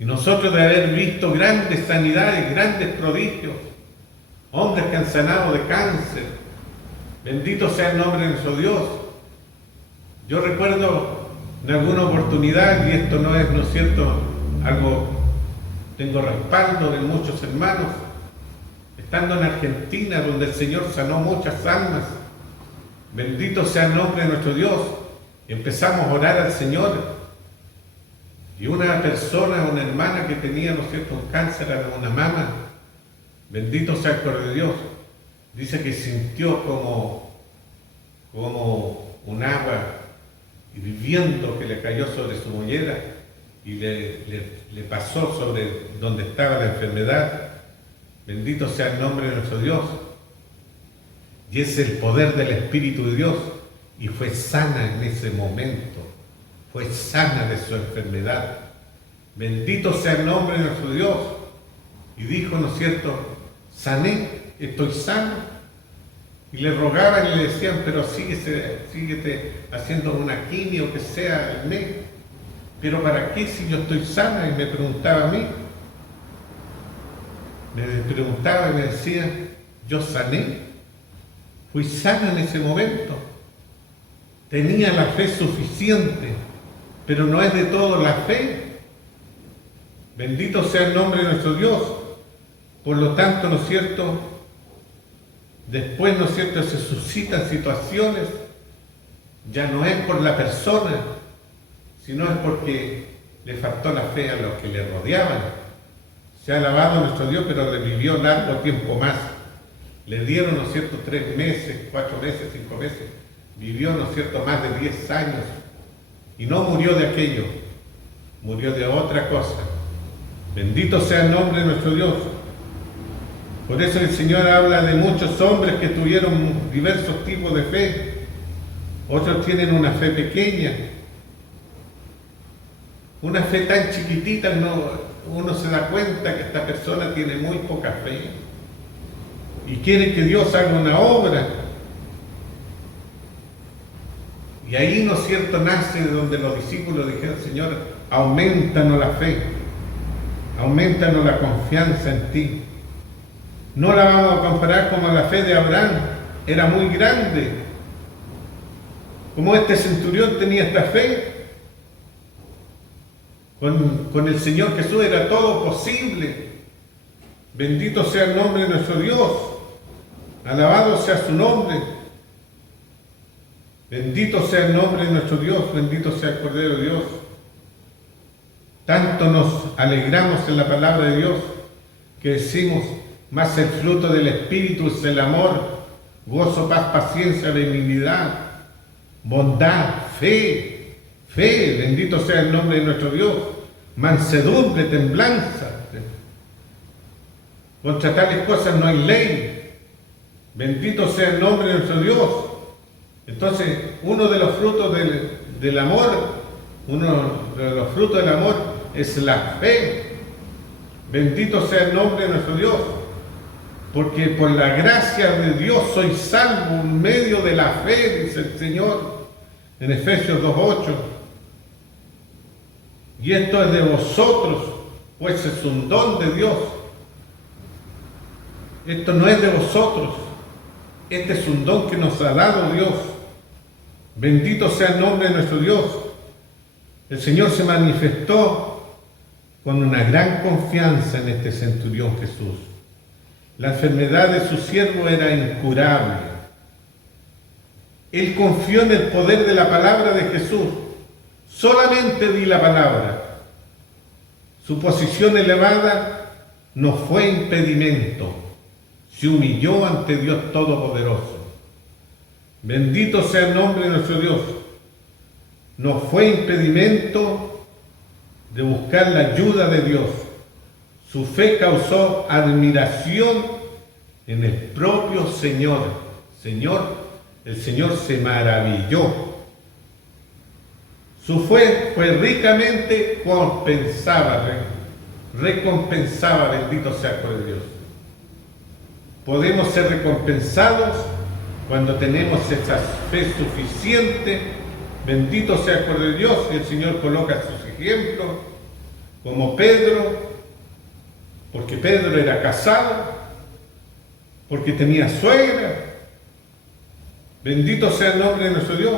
Y nosotros de haber visto grandes sanidades, grandes prodigios, hombres que han sanado de cáncer, bendito sea el nombre de nuestro Dios. Yo recuerdo en alguna oportunidad, y esto no es, ¿no es cierto?, algo, tengo respaldo de muchos hermanos, estando en Argentina, donde el Señor sanó muchas almas, bendito sea el nombre de nuestro Dios, empezamos a orar al Señor. Y una persona, una hermana que tenía, ¿no es cierto?, un cáncer a una mama, bendito sea el Cordero de Dios, dice que sintió como un agua hirviendo que le cayó sobre su mollera y le pasó sobre donde estaba la enfermedad. Bendito sea el nombre de nuestro Dios. Y es el poder del Espíritu de Dios. Y fue sana en ese momento. Fue sana de su enfermedad. Bendito sea el nombre de nuestro Dios. Y dijo, ¿no es cierto?, sané, estoy sano. Y le rogaban y le decían, pero síguete haciendo una quimio que sea al mes. Pero ¿para qué si yo estoy sana? Y me preguntaba a mí. Me preguntaba y me decía, yo sané. Fui sana en ese momento. Tenía la fe suficiente. Pero no es de todo la fe. Bendito sea el nombre de nuestro Dios. Por lo tanto, ¿no es cierto?, después, ¿no es cierto?, se suscitan situaciones, ya no es por la persona, sino es porque le faltó la fe a los que le rodeaban. Se ha alabado nuestro Dios, pero le vivió largo tiempo más. Le dieron, ¿no es cierto?, 3 meses, 4 meses, 5 meses. Vivió, ¿no es cierto?, más de 10 años. Y no murió de aquello, murió de otra cosa. Bendito sea el nombre de nuestro Dios. Por eso el Señor habla de muchos hombres que tuvieron diversos tipos de fe. Otros tienen una fe pequeña, una fe tan chiquitita, uno se da cuenta que esta persona tiene muy poca fe y quiere que Dios haga una obra. Y ahí, ¿no es cierto?, nace de donde los discípulos dijeron, Señor, aumentanos la fe. Aumentanos la confianza en ti. No la vamos a comparar como la fe de Abraham, era muy grande. Como este centurión tenía esta fe, con el Señor Jesús era todo posible. Bendito sea el nombre de nuestro Dios, alabado sea su nombre. Bendito sea el nombre de nuestro Dios, bendito sea el Cordero de Dios. Tanto nos alegramos en la palabra de Dios que decimos, más el fruto del Espíritu es el amor, gozo, paz, paciencia, benignidad, bondad, fe, bendito sea el nombre de nuestro Dios, mansedumbre, templanza. Contra tales cosas no hay ley. Bendito sea el nombre de nuestro Dios. Entonces, uno de los frutos del amor, es la fe. Bendito sea el nombre de nuestro Dios. Porque por la gracia de Dios soy salvo en medio de la fe, dice el Señor en Efesios 2:8. Y esto es de vosotros, pues es un don de Dios. Esto no es de vosotros, este es un don que nos ha dado Dios. Bendito sea el nombre de nuestro Dios. El Señor se manifestó con una gran confianza en este centurión Jesús. La enfermedad de su siervo era incurable. Él confió en el poder de la palabra de Jesús. Solamente di la palabra. Su posición elevada no fue impedimento. Se humilló ante Dios Todopoderoso. Bendito sea el nombre de nuestro Dios. No fue impedimento de buscar la ayuda de Dios. Su fe causó admiración en el propio Señor. El Señor se maravilló. Su fe fue ricamente recompensaba, bendito sea por Dios. Podemos ser recompensados cuando tenemos esa fe suficiente. Bendito sea por Dios, y el Señor coloca sus ejemplos, como Pedro, porque Pedro era casado, porque tenía suegra. Bendito sea el nombre de nuestro Dios.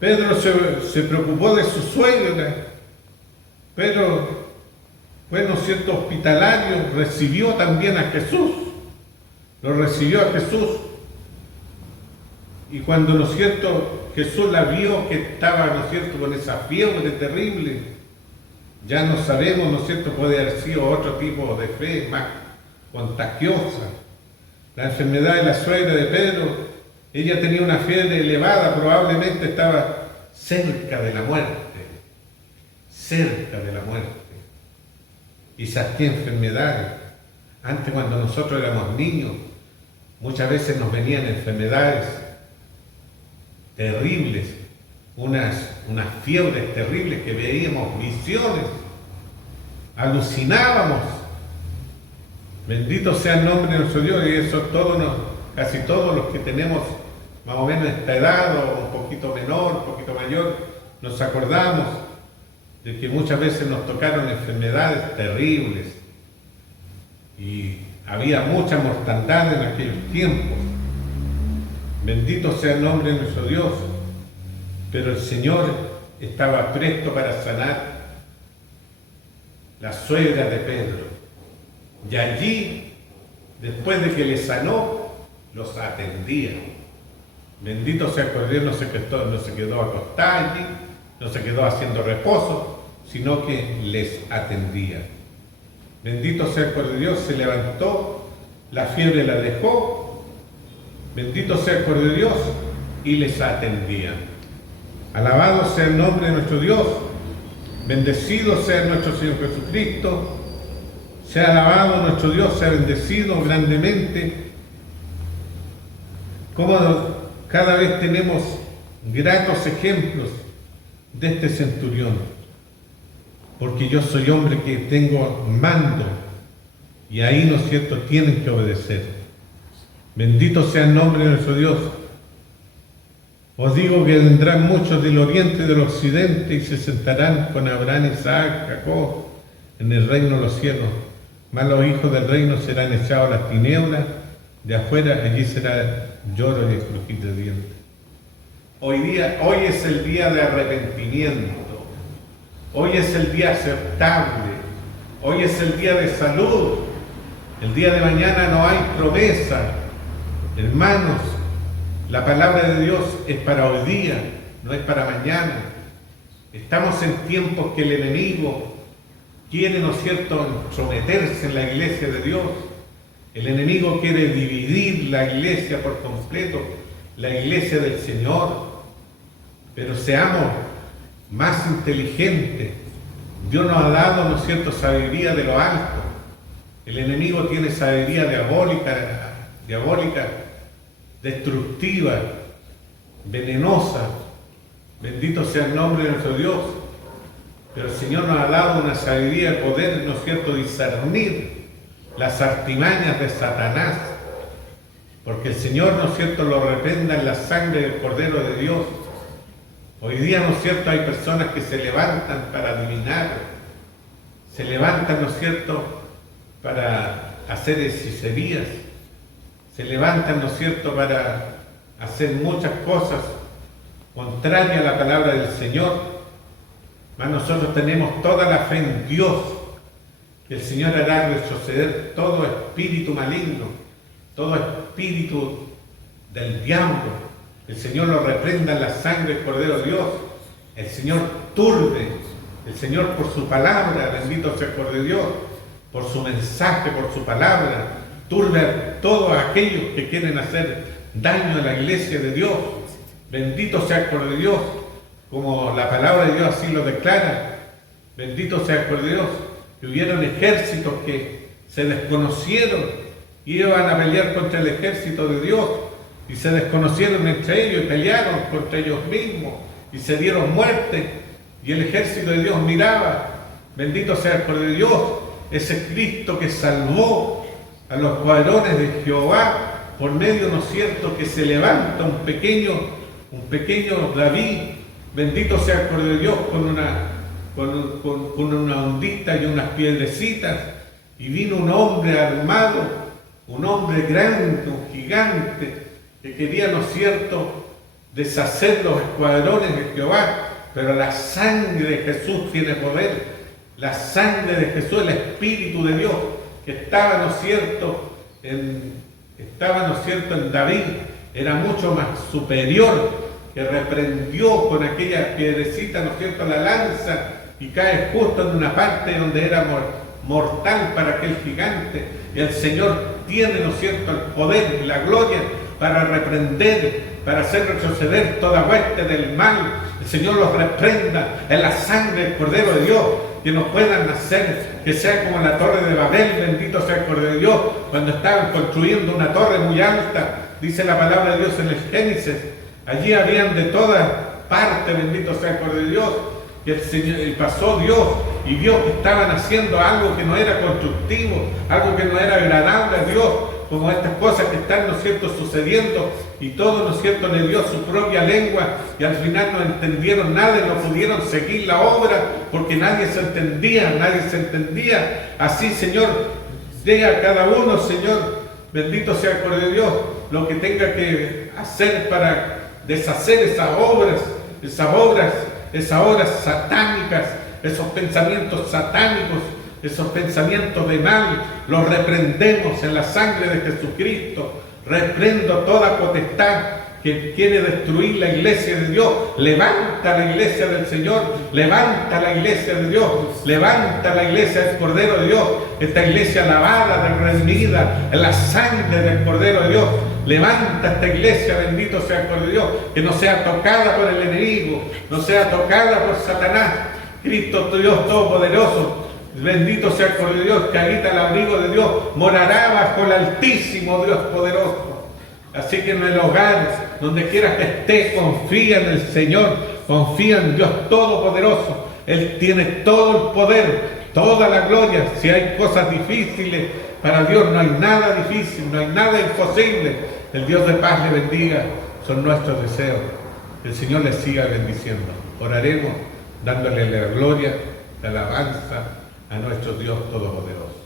Pedro se preocupó de su suegra. Pedro fue, ¿no es cierto?, hospitalario, recibió también a Jesús. Lo recibió a Jesús. Y cuando, ¿no es cierto?, Jesús la vio que estaba, ¿no es cierto?, con esa fiebre terrible, ya no sabemos, ¿no es cierto?, puede haber sido otro tipo de fe más contagiosa. La enfermedad de la suegra de Pedro, ella tenía una fiebre elevada, probablemente estaba cerca de la muerte. Y esas enfermedades, antes cuando nosotros éramos niños, muchas veces nos venían enfermedades terribles, unas fiebres terribles que veíamos, visiones, alucinábamos. Bendito sea el nombre de nuestro Dios, y eso casi todos los que tenemos más o menos esta edad, o un poquito menor, un poquito mayor, nos acordamos de que muchas veces nos tocaron enfermedades terribles y había mucha mortandad en aquellos tiempos. Bendito sea el nombre de nuestro Dios, pero el Señor estaba presto para sanar la suegra de Pedro. Y allí, después de que le sanó, los atendía. Bendito sea el Cordero, no se quedó acostado allí, no se quedó haciendo reposo, sino que les atendía. Bendito sea el Cordero de Dios, se levantó, la fiebre la dejó. Bendito sea el Cordero de Dios, y les atendía. Alabado sea el nombre de nuestro Dios, bendecido sea nuestro Señor Jesucristo, sea alabado nuestro Dios, sea bendecido grandemente. Como cada vez tenemos gratos ejemplos de este centurión, porque yo soy hombre que tengo mando, y ahí, ¿no es cierto?, tienen que obedecer. Bendito sea el nombre de nuestro Dios. Os digo que vendrán muchos del oriente y del occidente y se sentarán con Abraham, Isaac, Jacob en el reino de los cielos. Mas los hijos del reino serán echados a las tinieblas de afuera, allí será lloro y crujir de dientes. Hoy es el día de arrepentimiento. Hoy es el día aceptable. Hoy es el día de salud. El día de mañana no hay promesa. Hermanos, la palabra de Dios es para hoy día, no es para mañana. Estamos en tiempos que el enemigo quiere, ¿no es cierto?, entrometerse en la iglesia de Dios. El enemigo quiere dividir la iglesia por completo, la iglesia del Señor. Pero seamos más inteligentes. Dios nos ha dado, ¿no es cierto?, sabiduría de lo alto. El enemigo tiene sabiduría diabólica, destructiva, venenosa. Bendito sea el nombre de nuestro Dios. Pero el Señor nos ha dado una sabiduría de poder, ¿no es cierto?, discernir las artimañas de Satanás. Porque el Señor, ¿no es cierto?, lo reprenda en la sangre del Cordero de Dios. Hoy día, ¿no es cierto?, hay personas que se levantan para adivinar, se levantan, ¿no es cierto?, para hacer hechicerías, se levantan, ¿no es cierto?, para hacer muchas cosas contrarias a la palabra del Señor. Mas nosotros tenemos toda la fe en Dios, que el Señor hará retroceder todo espíritu maligno, todo espíritu del diablo. El Señor lo reprenda en la sangre del Cordero de Dios. El Señor turbe, el Señor por su palabra, bendito sea el Cordero de Dios, por su mensaje, por su palabra, turbe a todos aquellos que quieren hacer daño a la iglesia de Dios. Bendito sea el Cordero de Dios, como la palabra de Dios así lo declara. Bendito sea el Cordero de Dios. Que hubieron ejércitos que se desconocieron y iban a pelear contra el ejército de Dios. Y se desconocieron entre ellos y pelearon contra ellos mismos y se dieron muerte. Y el ejército de Dios miraba. Bendito sea el Cordero de Dios, ese Cristo que salvó a los varones de Jehová por medio, ¿no es cierto?, que se levanta un pequeño David. Bendito sea el Cordero de Dios con una ondita y unas piedrecitas. Y vino un hombre armado, un hombre grande, un gigante, que quería, ¿no es cierto?, deshacer los escuadrones de Jehová, pero la sangre de Jesús tiene poder, la sangre de Jesús, el Espíritu de Dios, que estaba, ¿no es cierto?, en David, era mucho más superior, que reprendió con aquella piedrecita, ¿no es cierto?, la lanza, y cae justo en una parte donde era mortal para aquel gigante, y el Señor tiene, ¿no es cierto?, el poder y la gloria para reprender, para hacer retroceder toda hueste del mal. El Señor los reprenda en la sangre del Cordero de Dios, que no puedan hacer, que sea como la torre de Babel, bendito sea el Cordero de Dios, cuando estaban construyendo una torre muy alta, dice la palabra de Dios en el Génesis, allí habían de todas partes, bendito sea el Cordero de Dios, que el Señor, y pasó Dios y vio que estaban haciendo algo que no era constructivo, algo que no era agradable a Dios, como estas cosas que están, ¿no es cierto?, sucediendo, y todo, ¿no es cierto?, le dio su propia lengua, y al final no entendieron nada y no pudieron seguir la obra, porque nadie se entendía. Así, Señor, dé a cada uno, Señor, bendito sea el Cordero de Dios, lo que tenga que hacer para deshacer esas obras satánicas, esos pensamientos satánicos, esos pensamientos de mal, los reprendemos en la sangre de Jesucristo. Reprendo toda potestad que quiere destruir la iglesia de Dios. Levanta la iglesia del Señor, levanta la iglesia de Dios, levanta la iglesia del Cordero de Dios, esta iglesia lavada, redimida en la sangre del Cordero de Dios. Levanta esta iglesia, bendito sea el Cordero de Dios, que no sea tocada por el enemigo, no sea tocada por Satanás. Cristo, Dios Todopoderoso, bendito sea el Cordero de Dios, que habita el abrigo de Dios, morará bajo el Altísimo Dios poderoso. Así que en el hogar, donde quiera que esté, confía en el Señor, confía en Dios Todopoderoso. Él tiene todo el poder, toda la gloria. Si hay cosas difíciles, para Dios no hay nada difícil, no hay nada imposible. El Dios de paz le bendiga, son nuestros deseos. el Señor les siga bendiciendo. Oraremos dándole la gloria, la alabanza a nuestro Dios Todopoderoso.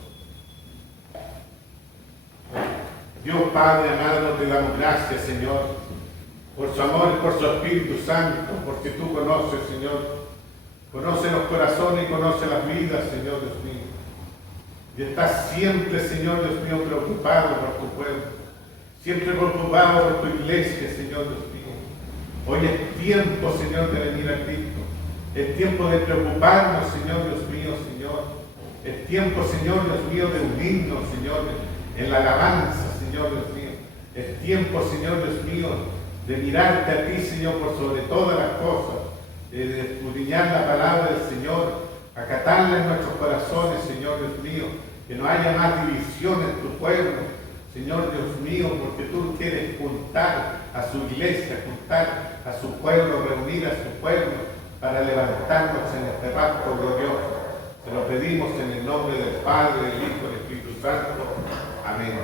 Dios Padre amado, te damos gracias, Señor, por su amor y por su Espíritu Santo, porque tú conoces, Señor, conoces los corazones y conoces las vidas, Señor Dios mío. Y estás siempre, Señor Dios mío, preocupado por tu pueblo, siempre preocupado por tu iglesia, Señor Dios mío. Hoy es tiempo, Señor, de venir a Cristo. Es tiempo de preocuparnos, Señor Dios mío, Señor. Es tiempo, Señor Dios mío, de unirnos, Señor, en la alabanza, Señor Dios mío. Es tiempo, Señor Dios mío, de mirarte a ti, Señor, por sobre todas las cosas, de escudriñar la palabra del Señor, acatarla en nuestros corazones, Señor Dios mío, que no haya más división en tu pueblo, Señor Dios mío, porque tú quieres juntar a su iglesia, juntar a su pueblo, reunir a su pueblo para levantarnos en este rapto glorioso. Te lo pedimos en el nombre del Padre, del Hijo y del Espíritu Santo. Amén.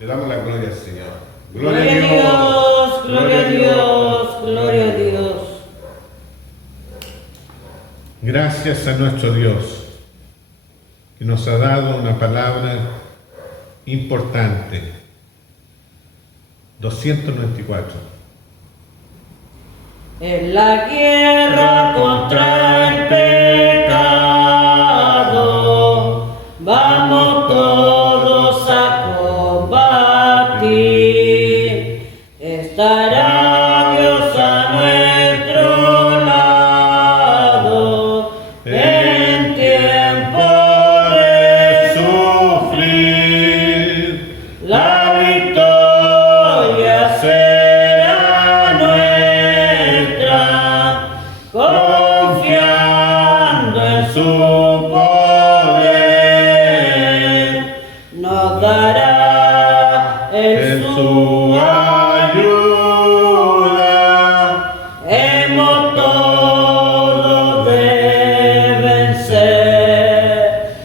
Le damos la gloria al Señor. Gloria a Dios, gloria a Dios, gloria a Dios. Gracias a nuestro Dios, que nos ha dado una palabra importante. 294. En la guerra contra el pecado, vamos todos a combatir. Estará Dios a nuestro lado en tiempo de sufrir. La victoria será nuestra, confiando en su poder. Nos dará en su ayuda. Hemos todos de vencer.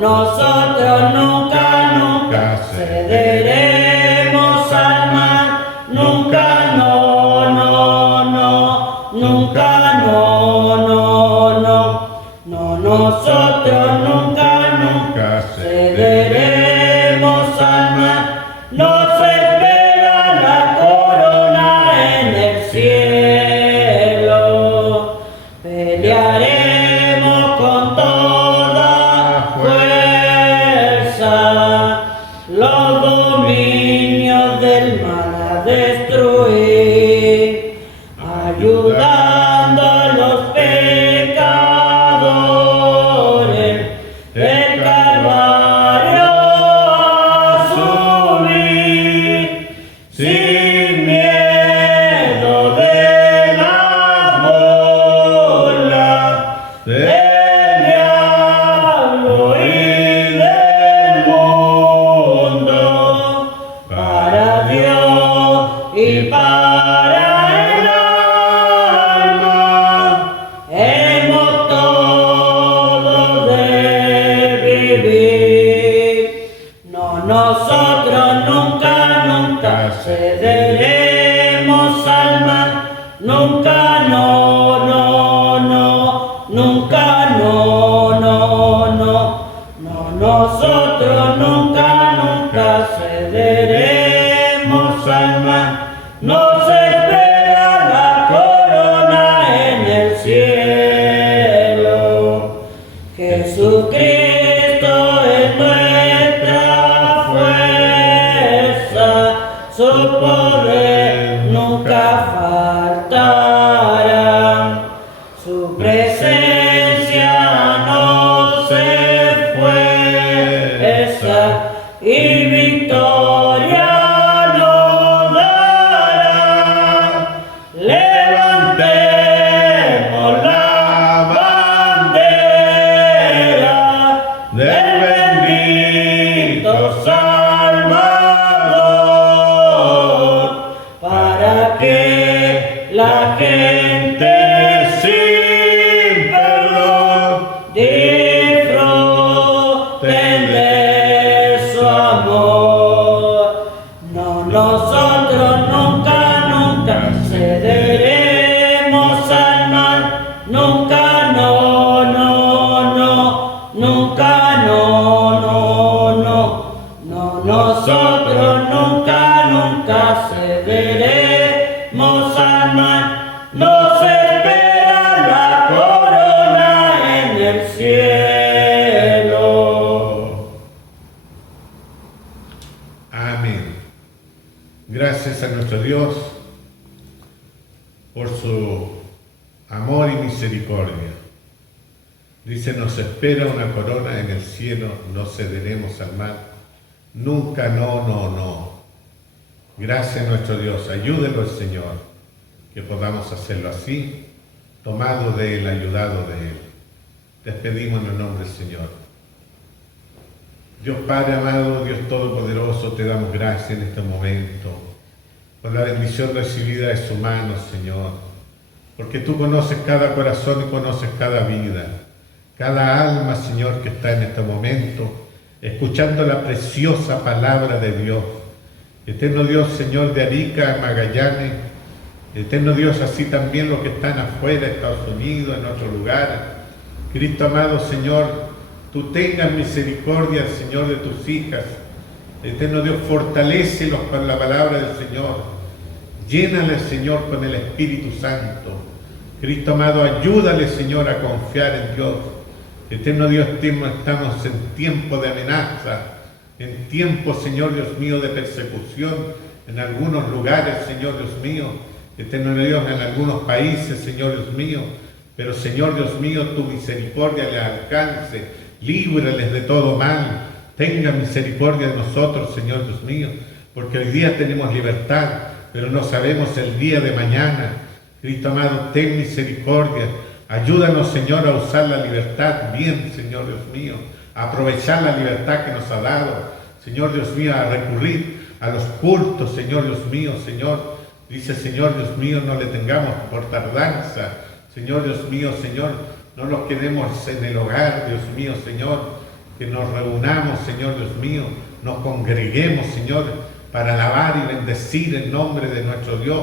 Nosotros nunca cederemos al mal. Nunca, no, no, no. Nunca, no, no, no. No, nosotros nunca cederemos al mal. Nos espera la corona en el cielo. Pelearemos con toda fuerza los dominios del mal a destruir, ayudando a los pecadores del Calvario a subir, sin miedo de la burla del diablo y del mundo, para Dios y para el alma, hemos todos de vivir. No, nosotros nunca cederemos al mal. Nunca, no, no, no. Nunca, no, no, no. No, nosotros nunca cederemos al mal. Nos espera la corona en el cielo. Jesucristo es nuestra fuerza, su poder nunca faltará, su presencia nos esfuerza y victoria nos dará. Levantemos la bandera del bendito Salvador, para que la gente sin perdón disfruten de su amor. No, nosotros nunca nosotros nunca, nunca cederemos al mal. Nos espera la corona en el cielo. Amén. Gracias a nuestro Dios por su amor y misericordia. Dice, nos espera una corona en el cielo, no cederemos al mal. Nunca, no. Gracias a nuestro Dios, ayúdelo el Señor, que podamos hacerlo así, tomado de Él, ayudado de Él. Despedimos en el nombre del Señor. Dios Padre amado, Dios Todopoderoso, te damos gracias en este momento por la bendición recibida de sus manos, Señor, porque tú conoces cada corazón y conoces cada vida, cada alma, Señor, que está en este momento, escuchando la preciosa palabra de Dios. Eterno Dios, Señor, de Arica a Magallanes, eterno Dios, así también los que están afuera, Estados Unidos, en otros lugares. Cristo amado, Señor, tú tengas misericordia, Señor, de tus hijas. Eterno Dios, fortalécelos con la palabra del Señor. Llénales, Señor, con el Espíritu Santo. Cristo amado, ayúdale, Señor, a confiar en Dios. Eterno Dios, estamos en tiempo de amenaza, en tiempo, Señor Dios mío, de persecución en algunos lugares, Señor Dios mío. Eterno Dios, en algunos países, Señor Dios mío. Pero, Señor Dios mío, tu misericordia les alcance, líbrales de todo mal. Tenga misericordia de nosotros, Señor Dios mío, porque hoy día tenemos libertad, pero no sabemos el día de mañana. Cristo amado, ten misericordia. Ayúdanos, Señor, a usar la libertad bien, Señor Dios mío, a aprovechar la libertad que nos ha dado, Señor Dios mío, a recurrir a los cultos, Señor Dios mío, Señor. Dice, Señor Dios mío, no le tengamos por tardanza, Señor Dios mío, Señor, no los quedemos en el hogar, Dios mío, Señor, que nos reunamos, Señor Dios mío, nos congreguemos, Señor, para alabar y bendecir el nombre de nuestro Dios,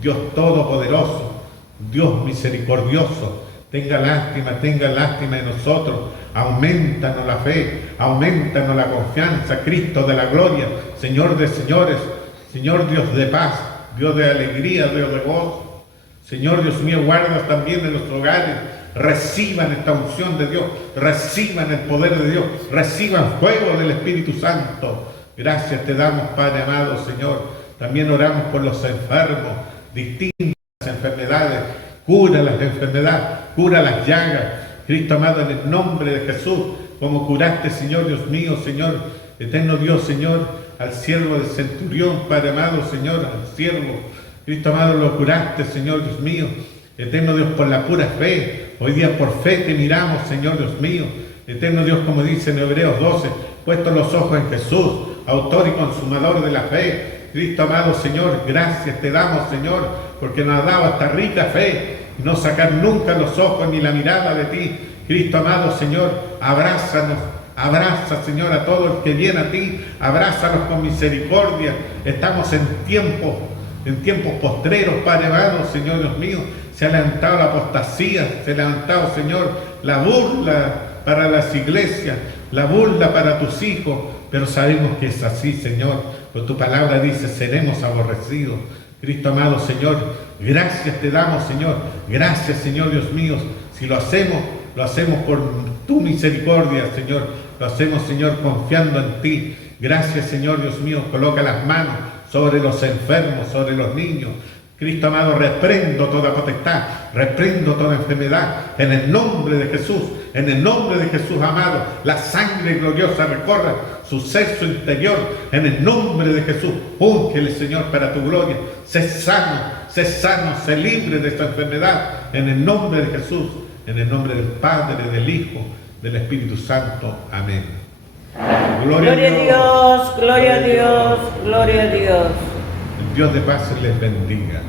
Dios Todopoderoso, Dios misericordioso. Tenga lástima de nosotros, aumentanos la fe, aumentanos la confianza, Cristo de la gloria, Señor de señores, Señor Dios de paz, Dios de alegría, Dios de gozo. Señor Dios mío, guarda también en nuestros hogares. Reciban esta unción de Dios, reciban el poder de Dios, reciban fuego del Espíritu Santo. Gracias te damos, Padre amado, Señor. También oramos por los enfermos, distintas enfermedades. Cura las enfermedades, cura las llagas. Cristo amado, en el nombre de Jesús, como curaste, Señor Dios mío, Señor, eterno Dios, Señor, al siervo del centurión, Padre amado, Señor, al siervo. Cristo amado, lo curaste, Señor Dios mío. Eterno Dios, por la pura fe. Hoy día por fe te miramos, Señor Dios mío. Eterno Dios, como dice en Hebreos 12, puestos los ojos en Jesús, autor y consumador de la fe. Cristo amado, Señor, gracias te damos, Señor, porque nos ha dado esta rica fe, y no sacar nunca los ojos ni la mirada de ti. Cristo amado, Señor, abrázanos, abraza, Señor, a todo el que viene a ti, abrázanos con misericordia. Estamos en tiempos postreros, Padre amado, Señor Dios mío. Se ha levantado la apostasía, se ha levantado, Señor, la burla para las iglesias, la burla para tus hijos, pero sabemos que es así, Señor, pues tu palabra dice, seremos aborrecidos. Cristo amado, Señor, gracias te damos, Señor, gracias, Señor Dios mío. Si lo hacemos por tu misericordia, Señor, lo hacemos, Señor, confiando en ti. Gracias, Señor Dios mío, coloca las manos sobre los enfermos, sobre los niños. Cristo amado, reprendo toda potestad, reprendo toda enfermedad, en el nombre de Jesús, en el nombre de Jesús amado, la sangre gloriosa recorra su sexo interior, en el nombre de Jesús, úngele, Señor, para tu gloria, sé sano, sé libre de esta enfermedad, en el nombre de Jesús, en el nombre del Padre, del Hijo, del Espíritu Santo, amén. Gloria a Dios, gloria a Dios, gloria a Dios. El Dios de paz les bendiga.